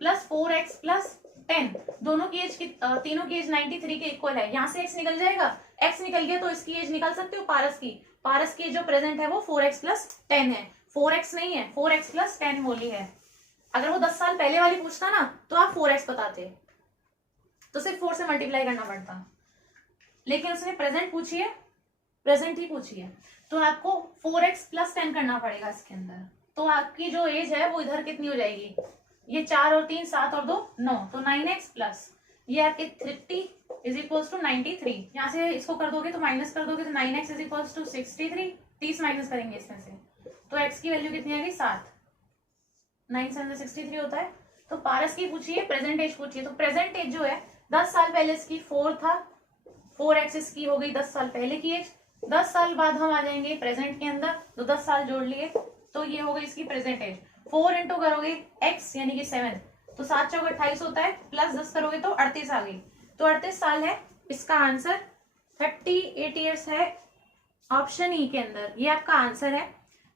+ 4x + 10। दोनों की एज तीनों की एज 93 के इक्वल है। यहाँ से x निकल जाएगा, x निकल गया तो इसकी एज निकाल सकते हो पारस की। पारस की जो प्रेजेंट है वो 4x + 10 है, 4x नहीं है, 4x + 10 बोली है। अगर वो 10 साल पहले वाली पूछता ना तो आप 4x बताते, तो सिर्फ 4 से मल्टीप्लाई करना पड़ता, लेकिन उसने प्रेजेंट पूछी है, प्रेजेंट ही पूछी है, तो आपको 4x + 10 करना पड़ेगा इसके अंदर। तो आपकी जो एज है वो इधर कितनी हो जाएगी, ये 4 और 3 7 और 2 9, तो 9x प्लस ये आपके 30 = 93। यहाँ से इसको कर दोगे तो माइनस कर दोगे तो 9x = 63, 30 माइनस करेंगे इसमें से, तो x की वैल्यू कितनी आएगी 7, 9 7 63 होता है। तो पारस की पूछिए, प्रेजेंट एज पूछिए, तो प्रेजेंट एज जो है 10 साल पहले इसकी 4 था, 4x इसकी हो गई 10 साल पहले की एज। 10 साल बाद हम आ जाएंगे प्रेजेंट के अंदर, तो 10 साल जोड़ लिए तो ये हो गई इसकी प्रेजेंट एज। 4 इंटू करोगे x यानी कि 7, तो 7 चौक 28 होता है, प्लस 10 करोगे तो 38 आ गई, तो 38 साल है। इसका आंसर 38 ईयर्स है, ऑप्शन ई के अंदर, ये आपका आंसर है।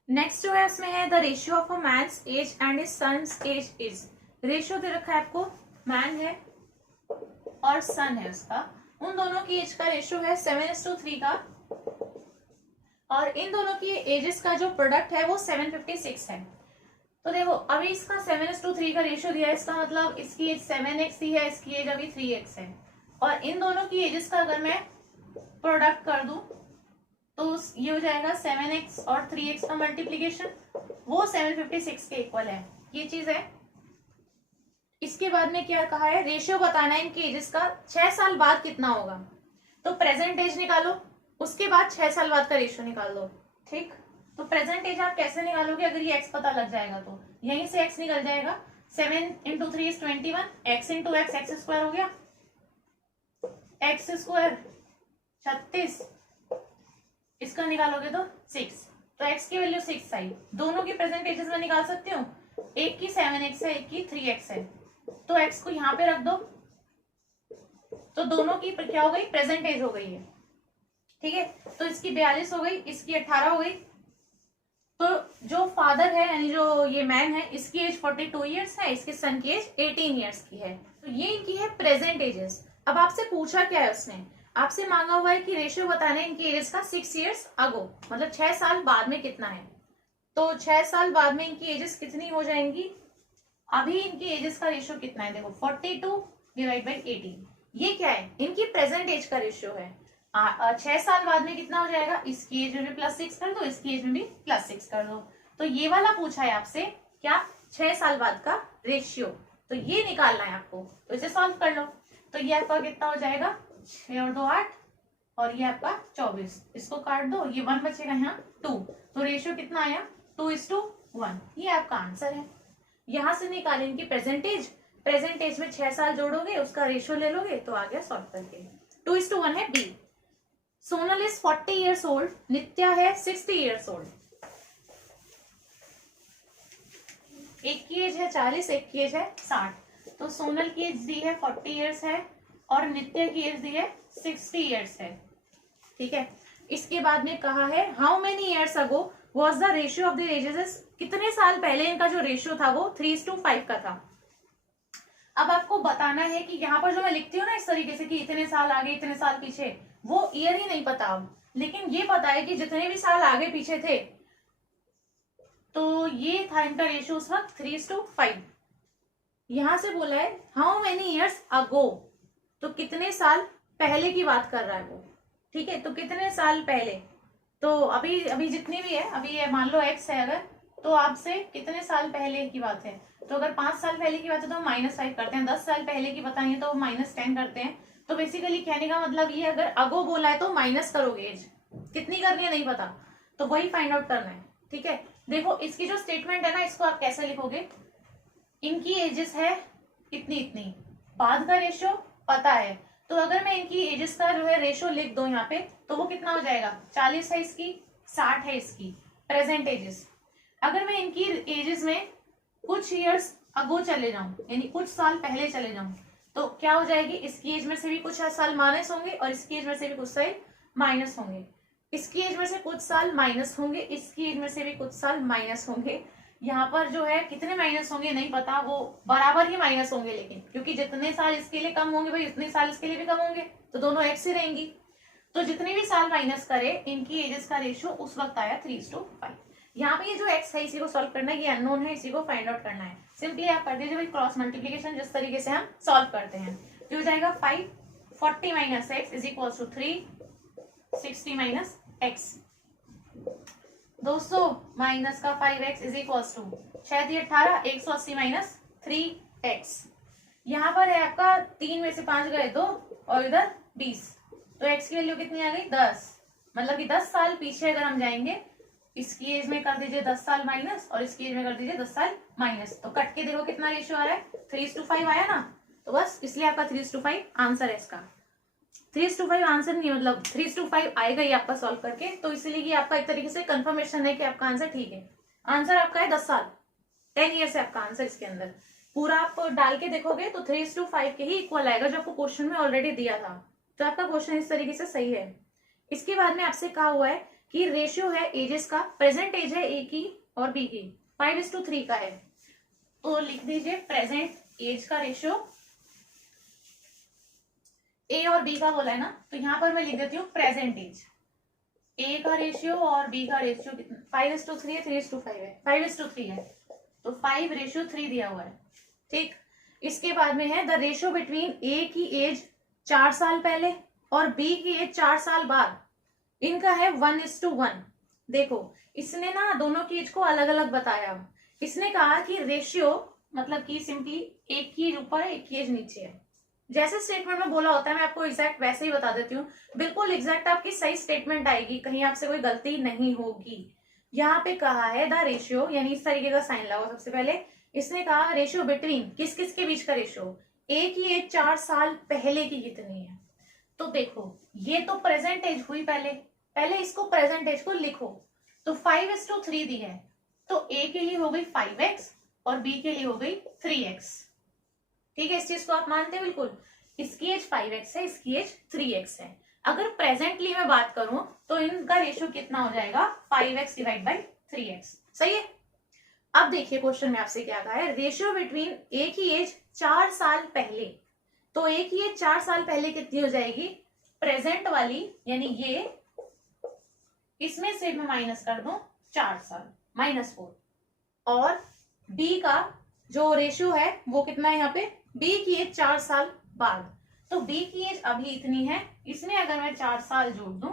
नेक्स्ट जो है उसमें है the ratio of a man's age and his son's age is. Ratio दे रखा है आपको, मैन है और सन है उसका, उन दोनों की एज का रेशियो है 7:3 का, और इन दोनों की एजेस का जो प्रोडक्ट है वो 756 है। तो देखो अभी इसका 7:3 का रेशियो दिया है, इसका मतलब इसकी एज 7x ही है, इसकी एज अभी 3x है, और इन दोनों की एजेस का अगर मैं प्रोडक्ट कर दूं तो ये हो जाएगा 7x और 3x का मल्टीप्लीकेशन, वो 756 के इक्वल है, ये चीज है। इसके बाद में क्या कहा है, रेशियो बताना है इनकी एजेस का 6 साल बाद कितना होगा। तो प्रेजेंट एज निकालो, उसके बाद 6 साल बाद का रेशियो निकाल दो, ठीक। तो प्रेजेंट एज आप कैसे निकालोगे, अगर ये x पता लग जाएगा तो यहीं से x निकल जाएगा, 7 × 3 = 21, x × x x² हो गया, x², 36, इसका निकालोगे तो 6, तो x की वैल्यू 6 आई। दोनों की प्रेजेंट एजेस में निकाल सकते हो, एक की 7x है, एक की 3x है, तो x को यहाँ पे रख दो, तो दोनों की क्या हो गई, प्रेजेंट एज हो गई है, ठीक है। तो इसकी 42 हो गई, इसकी 18 हो गई। तो जो फादर है यानी जो ये मैन है, इसकी एज 42 ईयर्स है, इसके सन की एज 18 ईयर्स की है। तो ये इनकी है प्रेजेंट एजेस। अब आपसे पूछा क्या है उसने, आपसे मांगा हुआ है कि रेशियो बताना है इनकी एज का 6 ईयर्स अगो, मतलब 6 साल बाद में कितना है। तो 6 साल बाद में इनकी एजेस कितनी हो जाएंगी, अभी इनकी एजेस का रेशियो कितना है, देखो 42 / 18, ये क्या है, इनकी प्रेजेंट एज का रेशियो है। 6 साल बाद में कितना हो जाएगा, इसकी एज में भी +6 कर दो, इसकी एज में भी +6 कर दो। तो ये वाला पूछा है आपसे क्या, 6 साल बाद का रेशियो, तो ये निकालना है आपको, तो इसे सॉल्व कर लो। तो ये आपका कितना हो जाएगा, 6 और 2 8, और ये आपका 24, इसको काट दो, ये 1 बचेगा यहाँ 2, तो रेशियो कितना आया 2:1, ये आपका आंसर है। यहां से निकालें इनकी प्रेजेंटेज, प्रेजेंटेज में 6 साल जोड़ोगे, उसका रेशियो ले लोगे, तो आ गया सॉल्व करके। 2:1 है B. Sonal is 40 years old, Nitya है 60 ईयर्स ओल्ड। एक की एज है 40, एक की एज है 60, तो सोनल की एज दी है 40 ईयर्स है और नित्या की एज दी है 60 ईयर्स है, ठीक है। इसके बाद में कहा है how many years ago was the ratio of the ages, कितने साल पहले इनका जो रेशियो था वो 3:5 का था। अब आपको बताना है कि यहाँ पर जो मैं लिखती हूँ ना इस तरीके से कि इतने साल आगे इतने साल पीछे, वो ईयर ही नहीं पता अब, लेकिन ये पता है कि जितने भी साल आगे पीछे थे तो ये था इनका रेशियो उस वक्त 3:5। यहां से बोला है हाउ मेनी ईयर्स अगो, तो कितने साल पहले की बात कर रहा है वो, ठीक है। तो कितने साल पहले, तो अभी अभी जितनी भी है, अभी ये मान लो x है अगर, तो आपसे कितने साल पहले की बात है, तो अगर 5 साल पहले की बात है तो हम -5 करते हैं, 10 साल पहले की बताएंगे तो -10 करते हैं। तो बेसिकली कहने का मतलब ये, अगर अगो बोला है तो माइनस करोगे एज, कितनी करनी है नहीं पता, तो वही फाइंड आउट करना है, ठीक है। देखो इसकी जो स्टेटमेंट है ना, इसको आप कैसे लिखोगे, इनकी एजेस है इतनी इतनी, बाद का रेशियो पता है। तो अगर मैं इनकी एजेस का जो है रेशियो लिख दूं यहाँ पे, तो वो कितना हो जाएगा, 40 है इसकी, 60 है इसकी प्रेजेंट एजेस। अगर मैं इनकी एजेस में कुछ ईयर्स अगो चले जाऊं, यानी कुछ साल पहले चले जाऊं, तो क्या हो जाएगी, इसकी एज में से भी कुछ साल माइनस होंगे और इसकी एज में से भी कुछ साल माइनस होंगे, इसकी एज में से कुछ साल माइनस होंगे, इसकी एज में से भी कुछ साल माइनस होंगे। यहाँ पर जो है कितने माइनस होंगे नहीं पता, वो बराबर ही माइनस होंगे, लेकिन क्योंकि जितने साल इसके लिए कम होंगे भाई उतने साल इसके लिए भी कम होंगे, तो दोनों एक्स ही रहेंगी। तो जितने भी साल माइनस करे इनकी एजेस का रेशियो उस वक्त आया 3:5। यहाँ पे ये जो एक्स है इसी को सॉल्व करना है, ये अननोन है, इसी को फाइंड आउट करना है। सिंपली आप कर दीजिए भाई क्रॉस मल्टीप्लीकेशन, जिस तरीके से हम सॉल्व करते हैं। तो हो जाएगा 540 minus x is equal to 360 minus x. 200 minus का 5x is equal to 6×18 180 minus 3x। यहाँ पर है आपका 3 में से 5 गए 2 और इधर 20, तो x की वैल्यू कितनी आ गई 10। मतलब कि 10 साल पीछे अगर हम जाएंगे, इसकी एज में कर दीजिए 10 साल माइनस और इसकी एज में कर दीजिए 10 साल माइनस, तो कट के देखो कितना रेशियो आ रहा है, 3:5 आया ना। तो बस इसलिए आपका 3:5 आंसर है इसका। 3:5 आंसर नहीं, मतलब 3:5 आएगा ही आपका सॉल्व करके, तो इसलिए कि आपका एक तरीके से कंफर्मेशन है कि आपका आंसर ठीक है। आंसर आपका है 10 साल, 10 ईयर्स है आपका आंसर। इसके अंदर पूरा आप डाल के देखोगे तो 3:5 के ही इक्वल आएगा, जो आपको क्वेश्चन में ऑलरेडी दिया था। तो आपका क्वेश्चन इस तरीके से सही है। इसके बाद में आपसे कहा हुआ है कि रेशियो है एजेस का, प्रेजेंट एज है ए की और बी की, 5:3 का है। तो लिख दीजिए प्रेजेंट एज का रेशियो, ए और बी का बोला है ना, तो यहाँ पर मैं लिख देती हूँ प्रेजेंट एज। ए का रेशियो और बी का रेशियो 5:3 है, 3:5 है, 5:3 है, तो 5:3 दिया हुआ है। ठीक, इसके बाद में है द रेशियो बिटवीन ए की एज 4 साल पहले और बी की एज 4 साल बाद, इनका है 1:1। देखो इसने ना दोनों की एज को अलग अलग बताया। इसने कहा कि रेशियो मतलब कि सिंपली एक की एज ऊपर है एक की एज नीचे है, जैसे स्टेटमेंट में बोला होता है मैं आपको एग्जैक्ट वैसे ही बता देती हूँ, बिल्कुल एग्जैक्ट आपकी सही स्टेटमेंट आएगी, कहीं आपसे कोई गलती नहीं होगी। यहाँ पे कहा है द रेशियो, यानी इस तरीके का साइन लगा सबसे पहले। इसने कहा रेशियो बिटवीन, किस किस के बीच का रेशियो, ए की एज 4 साल पहले की कितनी है। तो देखो ये तो प्रेजेंट एज हुई, पहले इसको प्रेजेंट एज को लिखो। तो 5:3 दी है, तो ए के लिए हो गई 5x और बी के लिए हो गई 3x। ठीक है, इस चीज को आप मानते हैं बिल्कुल। इसकी एज 5x है, इसकी एज 3x है। अगर प्रेजेंटली मैं बात करूं तो इनका रेशियो कितना हो जाएगा, 5x डिवाइड बाई 3x। सही है। अब देखिए क्वेश्चन में आपसे क्या कहा है, रेशियो बिटवीन ए की एज 4 साल पहले, तो ए की एज 4 साल पहले कितनी हो जाएगी, प्रेजेंट वाली, यानी ये, इसमें से मैं माइनस कर दूं 4 साल -4, और बी का जो रेशियो है वो कितना है यहाँ पे, बी की एज 4 साल बाद, तो बी की एज अभी इतनी है, इसमें अगर मैं 4 साल जोड़ दूं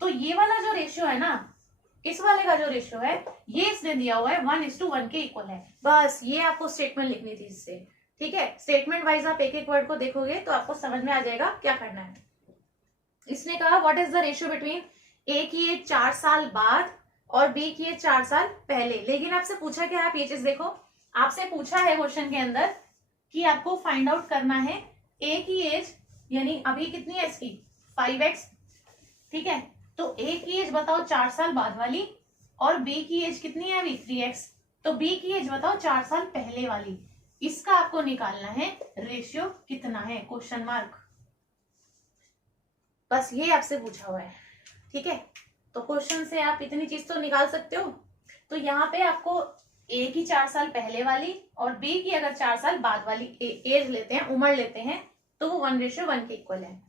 तो ये वाला जो रेशियो है ना, इस वाले का जो रेशियो है ये इसने दिया हुआ है 1:1 के इक्वल है। बस ये आपको स्टेटमेंट लिखनी थी इससे। ठीक है, स्टेटमेंट वाइज आप एक एक वर्ड को देखोगे तो आपको समझ में आ जाएगा क्या करना है। इसने कहा what is the ratio between A की एज 4 साल बाद और बी की एज 4 साल पहले। लेकिन आपसे पूछा क्या, आप ये चीज देखो, आपसे पूछा है क्वेश्चन के अंदर कि आपको फाइंड आउट करना है ए की एज, यानी अभी कितनी है इसकी 5x। ठीक है, तो ए की एज बताओ 4 साल बाद वाली, और बी की एज कितनी है अभी 3x, तो बी की एज बताओ 4 साल पहले वाली। इसका आपको निकालना है रेशियो कितना है, क्वेश्चन मार्क। बस ये आपसे पूछा हुआ है। ठीक है, तो क्वेश्चन से आप इतनी चीज तो निकाल सकते हो। तो यहाँ पे आपको ए की 4 साल पहले वाली और बी की अगर 4 साल बाद वाली एज लेते हैं, उम्र लेते हैं, तो वो 1:1 के इक्वल है।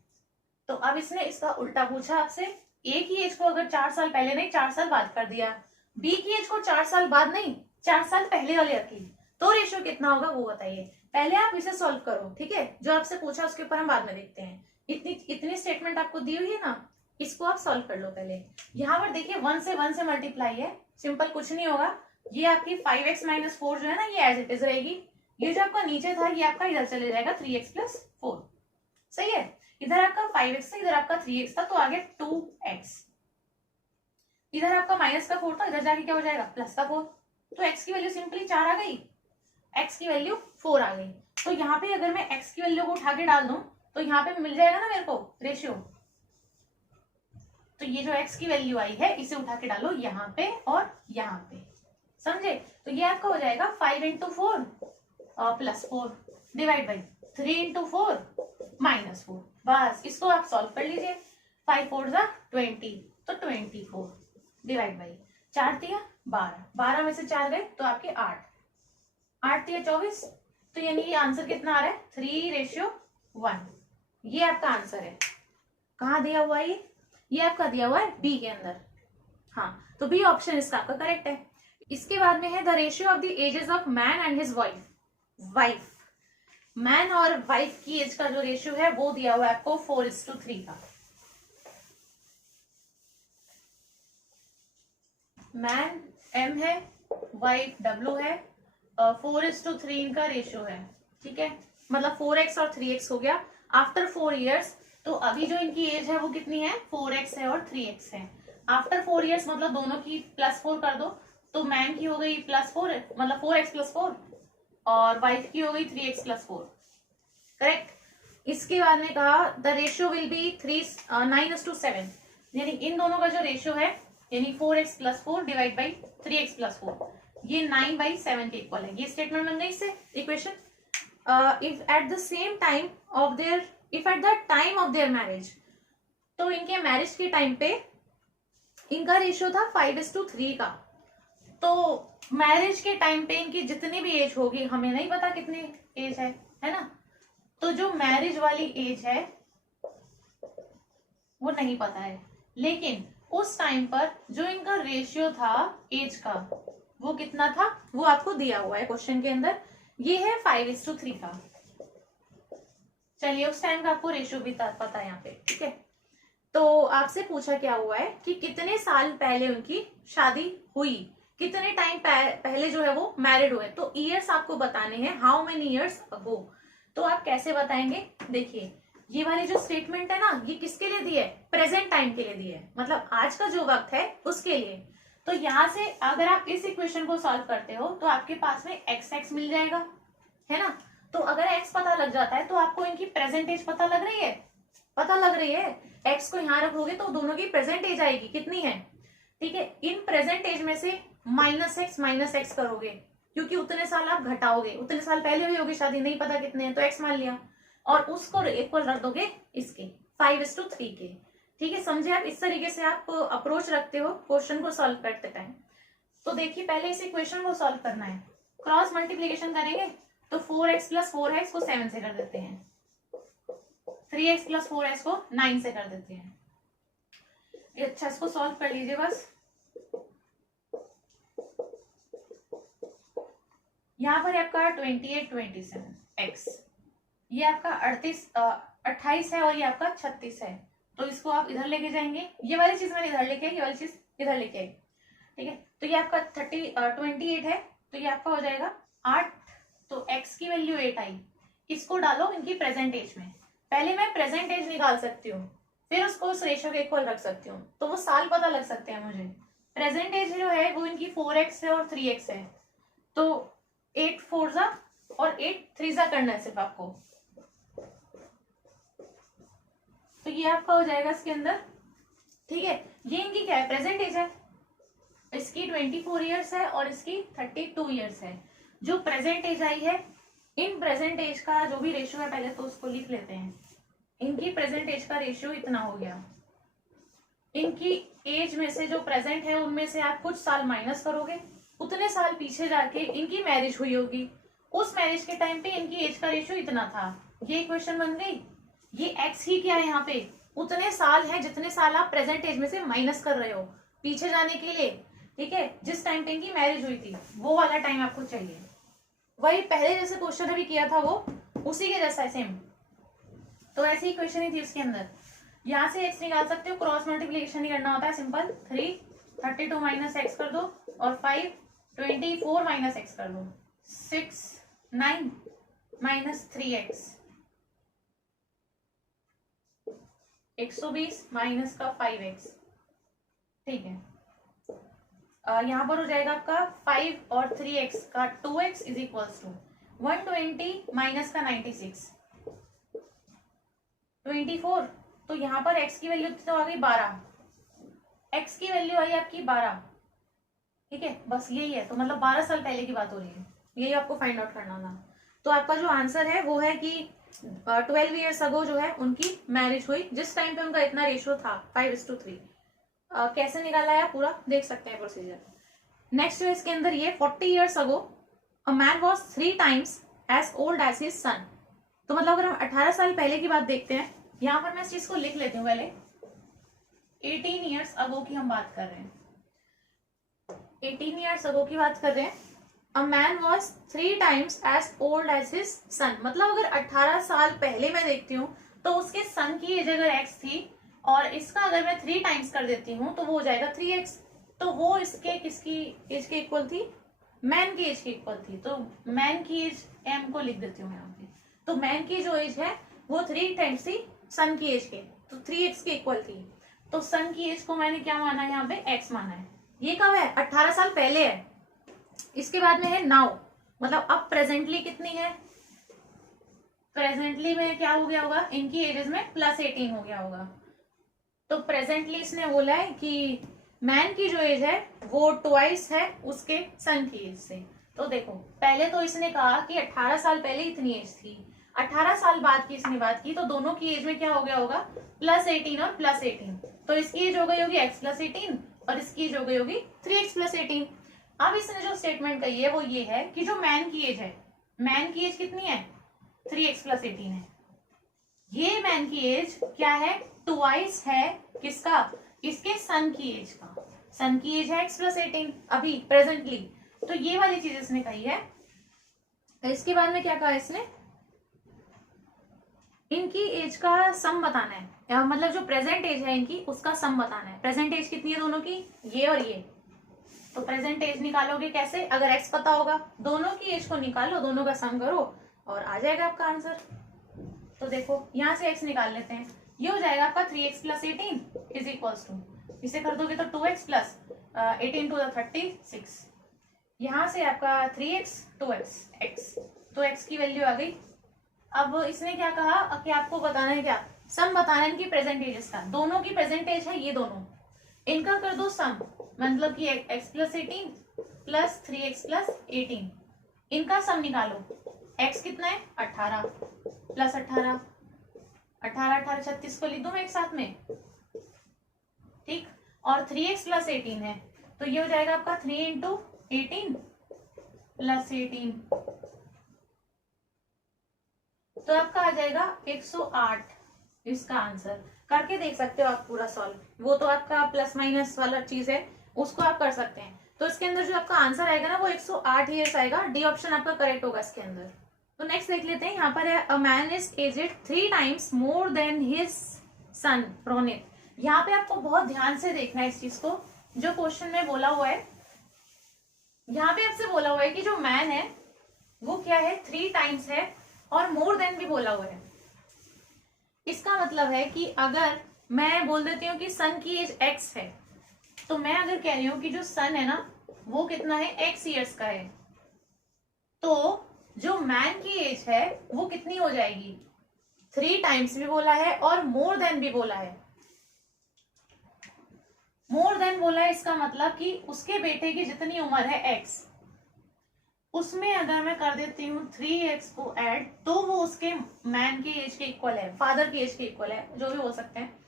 तो अब इसने इसका उल्टा पूछा आपसे, ए की एज को अगर 4 साल पहले नहीं 4 साल बाद कर दिया, बी की एज को 4 साल बाद नहीं 4 साल पहले वाली रखी, तो रेशियो कितना होगा वो बताइए। पहले आप इसे सॉल्व करो। ठीक है, जो आपसे पूछा उसके ऊपर हम बाद में देखते हैं। इतनी स्टेटमेंट आपको दी हुई है ना, इसको आप सॉल्व कर लो पहले। यहाँ पर देखिए 1 से मल्टीप्लाई है, सिंपल कुछ नहीं होगा। ये आपकी 5x - 4 जो है ना, ये एज इट इज रहेगी। ये जो आपका नीचे था ये आपका इधर चले जाएगा 3x + 4। सही है, इधर आपका 5x था, इधर आपका 3x था, तो आगे 2x। इधर आपका -4 था, इधर जाके क्या हो जाएगा +4। तो x की वैल्यू सिंपली 4 आ गई, x की वैल्यू 4 आ गई। तो यहाँ पे अगर मैं x की वैल्यू को उठा के डाल दूं तो यहाँ पे मिल जाएगा ना मेरे को रेशियो। तो ये जो x की वैल्यू आई है इसे उठा के डालो यहाँ पे और यहाँ पे, समझे। तो ये आपका हो जाएगा 5 into 4 plus 4 divide by 3 into 4 minus 4। बस इसको आप सॉल्व कर लीजिए। 5 4 जा 20, तो 24 डिवाइड बाई 4 दिया 12, 12 में से 4 गए तो आपके 8, 8 दिया 24। तो यानी ये आंसर कितना आ रहा है 3:1। ये आपका आंसर है। कहाँ दिया हुआ है ये आपका दिया हुआ है बी के अंदर। हाँ, तो बी ऑप्शन इसका आपका करेक्ट है। इसके बाद में है the ratio of the ages of man and his wife. Man और वाइफ की एज का जो रेशियो है वो दिया हुआ है आपको 4:3 का। मैन m है, वाइफ w है, 4:3 इनका रेशियो है, ठीक है। मतलब 4x और 3x हो गया आफ्टर 4 इयर्स। तो अभी जो इनकी एज है वो कितनी है 4x है और 3x है। आफ्टर 4 इयर्स मतलब दोनों की +4 कर दो, तो मैन की हो गई +4 मतलब 4x + 4 और वाइफ की हो गई 3x + 4, करेक्ट। इसके बाद में कहा द रेशियो विल बी 9:7, यानी इन दोनों का जो रेशियो है यानी 4x + 4 डिवाइड बाई 3x + 4 ये 9/7 के इक्वल है। ये स्टेटमेंट बन गई इससे equation. If at the same time of their if at the time of their marriage, तो इनके मैरिज के टाइम पे इनका रेशियो था 5:3 का। तो मैरिज के टाइम पे इनकी जितनी भी एज होगी, हमें नहीं पता कितनी एज है ना। तो जो मैरिज वाली एज है वो नहीं पता है, लेकिन उस टाइम पर जो इनका रेशियो था एज का वो कितना था वो आपको दिया हुआ है क्वेश्चन के अंदर। ये है 5:3 का। चलिए उस टाइम का आपको रेशियो भी पता है यहाँ पे, ठीक है। तो आपसे पूछा क्या हुआ है कि कितने साल पहले उनकी शादी हुई, कितने टाइम पहले जो है वो मैरिड हुए। तो ईयर्स आपको बताने हैं, हाउ मेनी ईयर्स अगो। तो आप कैसे बताएंगे, देखिए ये वाली जो स्टेटमेंट है ना ये किसके लिए दी है, प्रेजेंट टाइम के लिए दी है, मतलब आज का जो वक्त है उसके लिए। तो यहाँ से अगर आप इस इक्वेशन को सॉल्व करते हो तो आपके पास में x मिल जाएगा, है ना। तो अगर x पता लग जाता है तो आपको इनकी प्रेजेंट एज पता लग रही है, x को यहाँ रखोगे तो दोनों की प्रेजेंट एज आएगी कितनी है, ठीक है। इन प्रेजेंट एज में से -x करोगे क्योंकि उतने साल आप घटाओगे, उतने साल पहले हुई होगी शादी, नहीं पता कितने हैं तो x मान लिया, और उसको इक्वल रख दोगे इसके 5:3 के, ठीक है। समझे आप, इस तरीके से आप अप्रोच रखते हो क्वेश्चन को सॉल्व करते टाइम। तो देखिए पहले इस इक्वेशन को सॉल्व करना है, क्रॉस मल्टीप्लीकेशन करेंगे तो 4x + 4 है इसको 7 से कर देते हैं, 3x + 4 है इसको 9 से कर देते हैं। अच्छा इसको सॉल्व कर लीजिए बस। यहाँ पर आपका 28 27 x, ये आपका 28 है और ये आपका 36 है। तो इसको आप इधर लेके जाएंगे, ये वाली चीज मैंने इधर लेके आई, ये वाली चीज इधर लेके आई, ठीक है। तो ये आपका 28 है, तो ये आपका हो जाएगा 8। तो x की वैल्यू 8 आई, इसको डालो इनकी प्रेजेंट एज में। पहले मैं प्रेजेंट एज निकाल सकती हूँ, फिर उसको उस रेशियो के इक्वल रख सकती हूँ, तो वो साल पता लग सकते हैं मुझे। प्रेजेंट एज जो है वो इनकी 4x है और 3x है, तो 8 4 जा और 8 3 जा करना है सिर्फ आपको। तो ये आपका हो जाएगा इसके अंदर, ठीक है। ये इनकी क्या है, प्रेजेंट एज है, इसकी 24 इयर्स है और इसकी 32 इयर्स है। जो प्रेजेंट एज आई है, इन प्रेजेंट एज का जो भी रेशियो है पहले तो उसको लिख लेते हैं। इनकी प्रेजेंट एज का रेशियो इतना हो गया, इनकी एज में से जो प्रेजेंट है उनमें से आप कुछ साल माइनस करोगे, उतने साल पीछे जाके इनकी मैरिज हुई होगी, उस मैरिज के टाइम पे इनकी एज का रेशियो इतना था। ये इक्वेशन बन गई। ये x ही क्या है यहाँ पे, उतने साल है जितने साल आप प्रेजेंट एज में से माइनस कर रहे हो पीछे जाने के लिए, ठीक है। जिस टाइम पे इनकी मैरिज हुई थी वो वाला टाइम आपको चाहिए। वही पहले जैसे क्वेश्चन अभी किया था वो उसी के जैसा है सेम। तो ऐसी इक्वेशन ही थी उसके अंदर। यहाँ से x निकाल सकते हो, क्रॉस मल्टीप्लीकेशन ही करना होता है सिंपल। 3 32 माइनस x कर दो और 5 24 माइनस x कर दो, 6 9 माइनस 3x 120 माइनस का 5x, ठीक है। यहाँ पर हो जाएगा आपका 5 और 3x का 2x is equals to 120 minus का 96, 24, तो यहाँ पर x की वैल्यू तो आ गई 12, x की वैल्यू आई आपकी 12, ठीक है, बस यही है। तो मतलब 12 साल पहले की बात हो रही है, यही आपको फाइंड आउट करना था। तो आपका जो आंसर है वो है कि 12 ईयर्स अगो जो है उनकी मैरिज हुई, जिस टाइम पे उनका इतना रेशियो था 5:3। कैसे निकाला है पूरा देख सकते हैं प्रोसीजर। नेक्स्ट है इसके अंदर ये 40 years ago a man was 3 times as old as his son. तो मतलब अगर हम 18 साल पहले की बात देखते हैं, यहाँ पर मैं इस चीज को लिख लेती हूँ पहले। 18 ईयर्स अगो की हम बात कर रहे हैं, 18 ईयर्स अगो की बात कर रहे हैं। A man was 3 times as old as his son, मतलब अगर 18 साल पहले मैं देखती हूँ तो उसके सन की एज अगर x थी और इसका अगर मैं 3 टाइम्स कर देती हूँ तो वो हो जाएगा 3x। तो वो इसके किसकी एज के इक्वल थी? मैन की एज के इक्वल थी। तो मैन की एज m को लिख देती हूँ यहाँ पे। तो मैन की जो एज है वो 3 टाइम्स थी सन की एज के, तो 3x के इक्वल थी। तो सन की एज को मैंने क्या माना है यहाँ पे? x माना है। ये कब है? 18 साल पहले है। इसके बाद में है नाउ, मतलब अब प्रेजेंटली कितनी है? प्रेजेंटली में क्या हो गया होगा? इनकी एजेस में +18 हो गया होगा। तो प्रेजेंटली इसने बोला है कि मैन की जो एज है वो ट्वाइस है उसके सन की एज से। तो देखो पहले तो इसने कहा कि 18 साल पहले इतनी एज थी, 18 साल बाद की इसने बात की, तो दोनों की एज में क्या हो गया होगा? +18 और +18। तो इसकी एज हो गई होगी x +18 और इसकी एज हो गई होगी 3x +18। अब इसने जो स्टेटमेंट कही है वो ये है कि जो मैन की एज है, मैन की एज कितनी है? 3x +18 है। ये मैन की एज क्या है? ट्वाइस है किसका? इसके सन की एज का। सन की एज है x +18 अभी प्रेजेंटली। तो ये वाली चीज इसने कही है। इसके बाद में क्या कहा इसने? इनकी एज का सम बताना है, मतलब जो प्रेजेंट एज है इनकी उसका सम बताना है। प्रेजेंट एज कितनी है दोनों की? ये और ये। तो प्रेजेंट एज निकालोगे कैसे? अगर x पता होगा, दोनों की एज को निकालो, दोनों का सम करो और आ जाएगा आपका आंसर। तो देखो यहां से x निकाल लेते हैं, ये हो जाएगा आपका 3x +18 इज इक्वल्स टू, इसे कर दोगे तो 2x + 18 टू द 36। यहां से आपका 3x 2x x, तो x की वैल्यू आ गई। अब इसने क्या कहा कि आपको बताना है क्या? सम बताना है इनकी प्रेजेंट एजेस का। दोनों की प्रेजेंट एज है ये दोनों, इनका कर दो सम, मतलब कि x +18 + 3x +18, इनका सम निकालो। x कितना है? 18 + 18, 18 18 36 को लिख दूं मैं एक साथ में, ठीक। और 3x +18 है, तो ये हो जाएगा आपका 3 × 18 + 18, तो आपका आ जाएगा 108 इसका आंसर। करके देख सकते हो आप पूरा सॉल्व, वो तो आपका प्लस माइनस वाला चीज है, उसको आप कर सकते हैं। तो इसके अंदर जो आपका आंसर आएगा ना वो 108 ईयर्स आएगा। डी ऑप्शन आपका करेक्ट होगा इसके अंदर। तो नेक्स्ट देख लेते हैं, यहाँ पर है a man is aged 3 times more than his son Ronit. यहाँ पे आपको बहुत ध्यान से देखना है इस चीज को, जो क्वेश्चन में बोला हुआ है। यहाँ पे आपसे बोला हुआ है कि जो मैन है वो क्या है? 3 टाइम्स है और मोर देन भी बोला हुआ है। इसका मतलब है कि अगर मैं बोल देती हूँ कि सन की एज x है, तो मैं अगर कह रही हूँ कि जो सन है ना वो कितना है? x ईयर्स का है, तो जो मैन की एज है वो कितनी हो जाएगी? 3 टाइम्स भी बोला है और मोर देन भी बोला है। मोर देन बोला है, इसका मतलब कि उसके बेटे की जितनी उम्र है x, उसमें अगर मैं कर देती हूँ 3x को ऐड, तो वो उसके मैन की एज के इक्वल है, फादर की एज के इक्वल है, जो भी हो सकते हैं।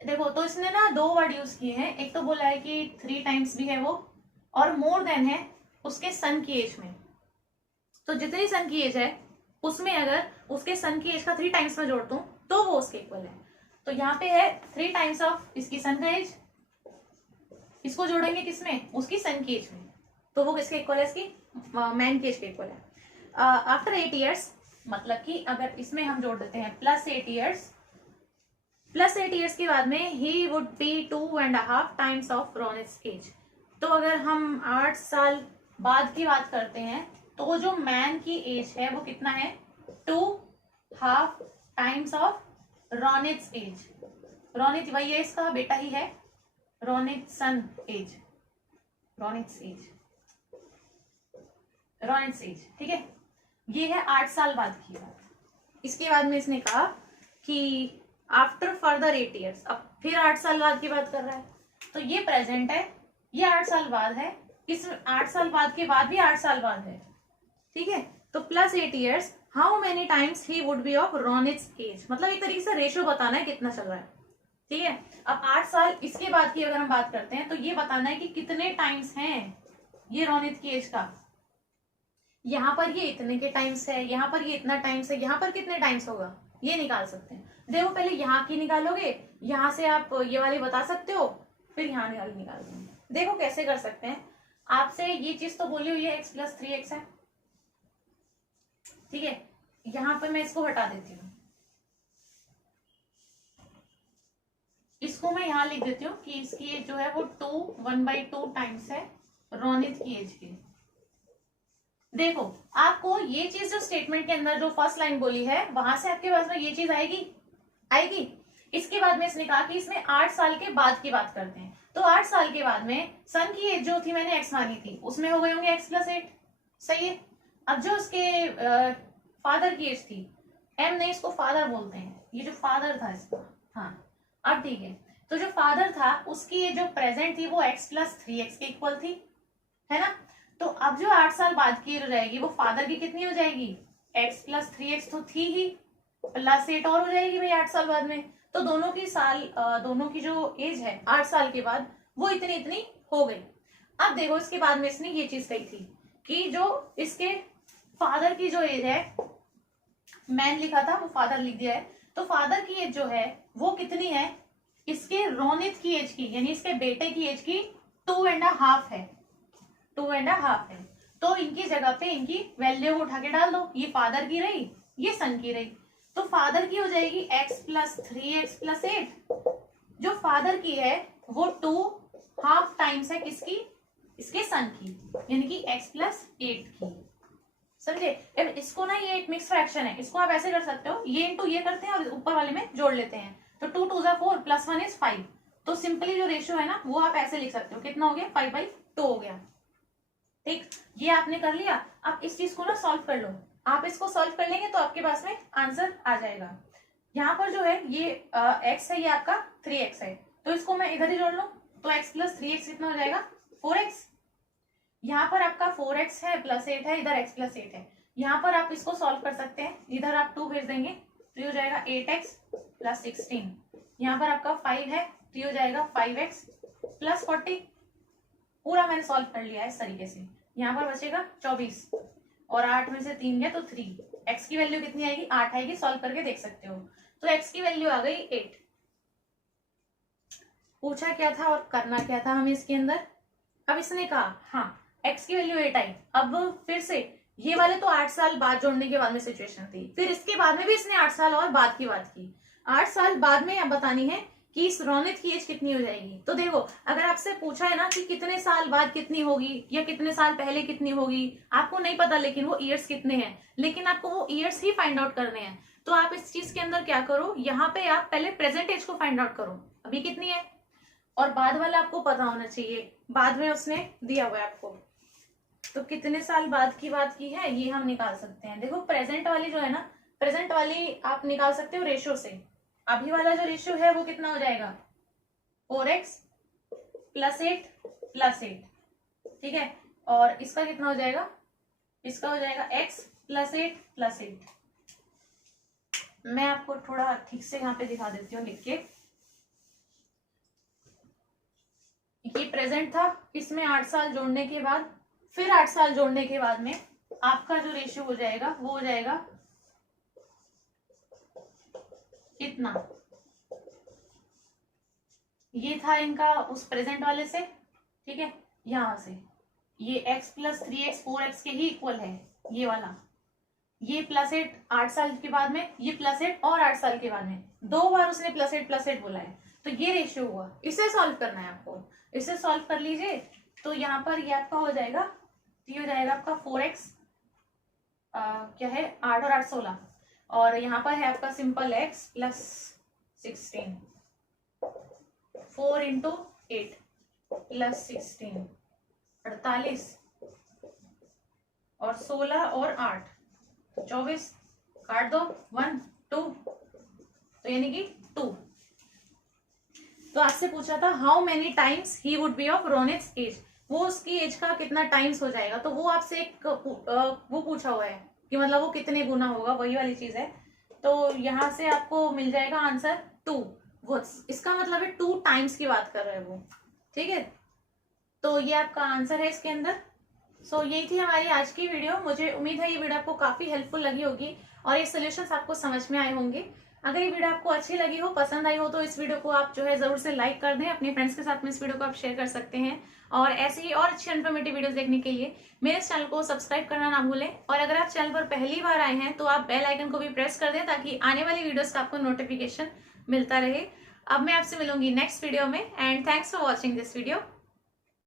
देखो तो इसने ना 2 वर्ड यूज किए हैं, एक तो बोला है कि 3 टाइम्स भी है वो, और मोर देन है उसके सन की एज में। तो जितनी सन की एज है उसमें अगर उसके सन की एज का 3 टाइम्स में जोड़ दूं तो वो उसके इक्वल है। तो यहाँ पे है 3 टाइम्स ऑफ इसकी सन का एज, इसको जोड़ेंगे किसमें? उसकी सन की एज में, तो वो किसके इक्वल है? इसकी मैन की एज के इक्वल है। आफ्टर 8 ईयर्स, मतलब कि अगर इसमें हम जोड़ देते हैं +8 ईयर्स, +8 ईयर्स के बाद में he would be 2.5 times of Ronit's age. तो अगर हम 8 साल बाद की बात करते हैं तो जो मैन की एज है वो कितना है? 2.5 times of Ronit's as. Ronit वही है, इसका बेटा ही है, रोनित सन एज, रोनिट्स एज, रोनिट्स एज, ठीक है। ये है 8 साल बाद की बात। इसके बाद में इसने कहा कि आफ्टर फर्दर 8 ईयर्स, अब फिर 8 साल बाद की बात कर रहा है, तो ये प्रेजेंट है, ये 8 साल बाद है, इस 8 साल बाद के बाद भी 8 साल बाद है, ठीक है। तो plus 8 years, how many times he would be of Ronit's age, मतलब एक तरीके से रेशियो बताना है कितना चल रहा है, ठीक है। अब 8 साल इसके बाद की अगर हम बात करते हैं तो ये बताना है कि कितने टाइम्स हैं ये रोनित की एज का। यहाँ पर ये इतने के टाइम्स है, यहाँ पर ये इतना टाइम्स है, यहाँ पर कितने टाइम्स होगा ये निकाल सकते हैं। देखो पहले यहाँ की निकालोगे, यहाँ से आप ये वाली बता सकते हो, फिर यहाँ वाली निकाल देंगे। देखो कैसे कर सकते हैं, आपसे ये चीज तो बोली हुई है x + 3x है, ठीक है। यहाँ पर मैं इसको हटा देती हूँ, इसको मैं यहाँ लिख देती हूँ कि इसकी एज जो है वो 1/2 टाइम्स है रोनित की एज की। देखो आपको ये चीज जो स्टेटमेंट के अंदर जो फर्स्ट लाइन बोली है वहां से आपके पास में ये चीज आएगी। इसके बाद में इसने कहा कि इसमें 8 साल के बाद की बात करते हैं, तो 8 साल के बाद में सन की एज जो थी मैंने x मानी थी उसमें हो गए होंगे x + 8, सही है। अब जो उसके फादर की एज थी, m नहीं इसको फादर बोलते हैं, ये जो फादर था इसका, हाँ अब ठीक है। तो जो फादर था उसकी एज जो प्रेजेंट थी वो x + 3x के इक्वल थी, है ना। तो अब जो 8 साल बाद की हो जाएगी वो फादर की कितनी हो जाएगी, x + 3x तो थी ही, +8 और हो जाएगी भाई 8 साल बाद में। तो दोनों की जो एज है 8 साल के बाद वो इतनी इतनी हो गई। अब देखो इसके बाद में इसने ये चीज कही थी कि जो इसके फादर की जो एज है, मैन लिखा था वो फादर लिख दिया है, तो फादर की एज जो है वो कितनी है, इसके रोनित की एज की, यानी इसके बेटे की एज की 2.5 है, 2.5 है। तो इनकी जगह पे इनकी वैल्यू को उठा के डाल दो, ये फादर की रही, ये सन की रही, तो फादर की हो जाएगी x + 3x + 8, जो फादर की है वो 2.5 टाइम्स है किसकी, इसके सन की, यानी कि x + 8 की, समझे। अब इसको ना ये एक मिक्स फ्रैक्शन है, इसको आप ऐसे कर सकते हो, ये इंटू ये करते हैं और ऊपर वाले में जोड़ लेते हैं, तो 2 × 2 = 4 + 1 = 5, तो सिंपली जो रेशियो है ना वो आप ऐसे लिख सकते हो, कितना हो गया 5/2 हो गया, ठीक। ये आपने कर लिया। अब इस चीज को ना सॉल्व कर लो, आप इसको सॉल्व कर लेंगे तो आपके पास में आंसर आ जाएगा। यहाँ पर जो है ये x है, ये आपका 3x है, तो इसको मैं इधर ही जोड़ लूं, तो x + 3x कितना हो जाएगा 4x। यहाँ पर आपका 4x है +8 है, इधर x + 8 है, यहाँ पर आप इसको सॉल्व कर सकते हैं, इधर आप 2 भेज देंगे तो हो जाएगा 8x + 16, यहाँ पर आपका 5 है तो हो जाएगा 5x + 40, पूरा मैंने सॉल्व कर लिया है इस तरीके से। यहाँ पर बचेगा 24 और 8 में से 3 गया तो 3, x की वैल्यू कितनी आएगी 8 आएगी, सॉल्व करके देख सकते हो, तो x की वैल्यू आ गई 8। पूछा क्या था और करना क्या था हमें इसके अंदर, अब इसने कहा हाँ x की वैल्यू 8 आई, अब फिर से ये वाले तो 8 साल बाद जोड़ने के बाद में सिचुएशन थी, फिर इसके बाद में भी इसने 8 साल और बाद की बात की, 8 साल बाद में अब बतानी है कि इस रोनित की एज कितनी हो जाएगी। तो देखो अगर आपसे पूछा है ना कि कितने साल बाद कितनी होगी या कितने साल पहले कितनी होगी, आपको नहीं पता लेकिन वो ईयर्स कितने हैं, लेकिन आपको वो ईयर्स ही फाइंड आउट करने हैं, तो आप इस चीज के अंदर क्या करो, यहाँ पे आप पहले प्रेजेंट एज को फाइंड आउट करो अभी कितनी है, और बाद वाला आपको पता होना चाहिए, बाद में उसने दिया हुआ है आपको, तो कितने साल बाद की बात की है ये हम निकाल सकते हैं। देखो प्रेजेंट वाली जो है ना, प्रेजेंट वाली आप निकाल सकते हो रेशियो से, अभी वाला जो रेशियो है वो कितना हो जाएगा 4x + 8 + 8, ठीक है, और इसका कितना हो जाएगा, इसका हो जाएगा x + 8 + 8। मैं आपको थोड़ा ठीक से यहाँ पे दिखा देती हूँ लिख के, ये प्रेजेंट था, इसमें 8 साल जोड़ने के बाद, फिर 8 साल जोड़ने के बाद में आपका जो रेशियो हो जाएगा वो हो जाएगा इतना, ये था इनका उस प्रेजेंट वाले से, ठीक है, यहां से ये x + 3x 4x के ही इक्वल है ये वाला, ये +8 8 साल के बाद में, ये +8 और 8 साल के बाद में, 2 बार उसने +8 + 8 बोला है, तो ये रेशियो हुआ, इसे सॉल्व करना है आपको, इसे सॉल्व कर लीजिए, तो यहाँ पर ये आपका हो जाएगा, ये हो जाएगा आपका 4x क्या है 8 और 8 16, और यहाँ पर है आपका सिंपल x + 16, 4 × 8 + 16 48, और 16 और 8 24, काट दो 1 2, तो यानी कि 2। तो आपसे पूछा था how many times he would be of Ronit's age, वो उसकी एज का कितना टाइम्स हो जाएगा। तो वो आपसे एक वो पूछा हुआ है कि मतलब वो कितने गुना होगा, वही वाली चीज है। तो यहाँ से आपको मिल जाएगा आंसर 2। वो इसका मतलब है 2 टाइम्स की बात कर रहे हैं वो, ठीक है। तो ये आपका आंसर है इसके अंदर। सो यही थी हमारी आज की वीडियो। मुझे उम्मीद है ये वीडियो आपको काफी हेल्पफुल लगी होगी और ये सोल्यूशंस आपको समझ में आए होंगे। अगर ये वीडियो आपको अच्छी लगी हो, पसंद आई हो, तो इस वीडियो को आप जो है जरूर से लाइक कर दें। अपने फ्रेंड्स के साथ में इस वीडियो को आप शेयर कर सकते हैं। और ऐसे ही और अच्छी इन्फॉर्मेटिव वीडियोस देखने के लिए मेरे इस चैनल को सब्सक्राइब करना ना भूलें। और अगर आप चैनल पर पहली बार आए हैं तो आप बेल आइकन को भी प्रेस कर दें ताकि आने वाली वीडियोस का आपको नोटिफिकेशन मिलता रहे। अब मैं आपसे मिलूंगी नेक्स्ट वीडियो में। And thanks for watching this video.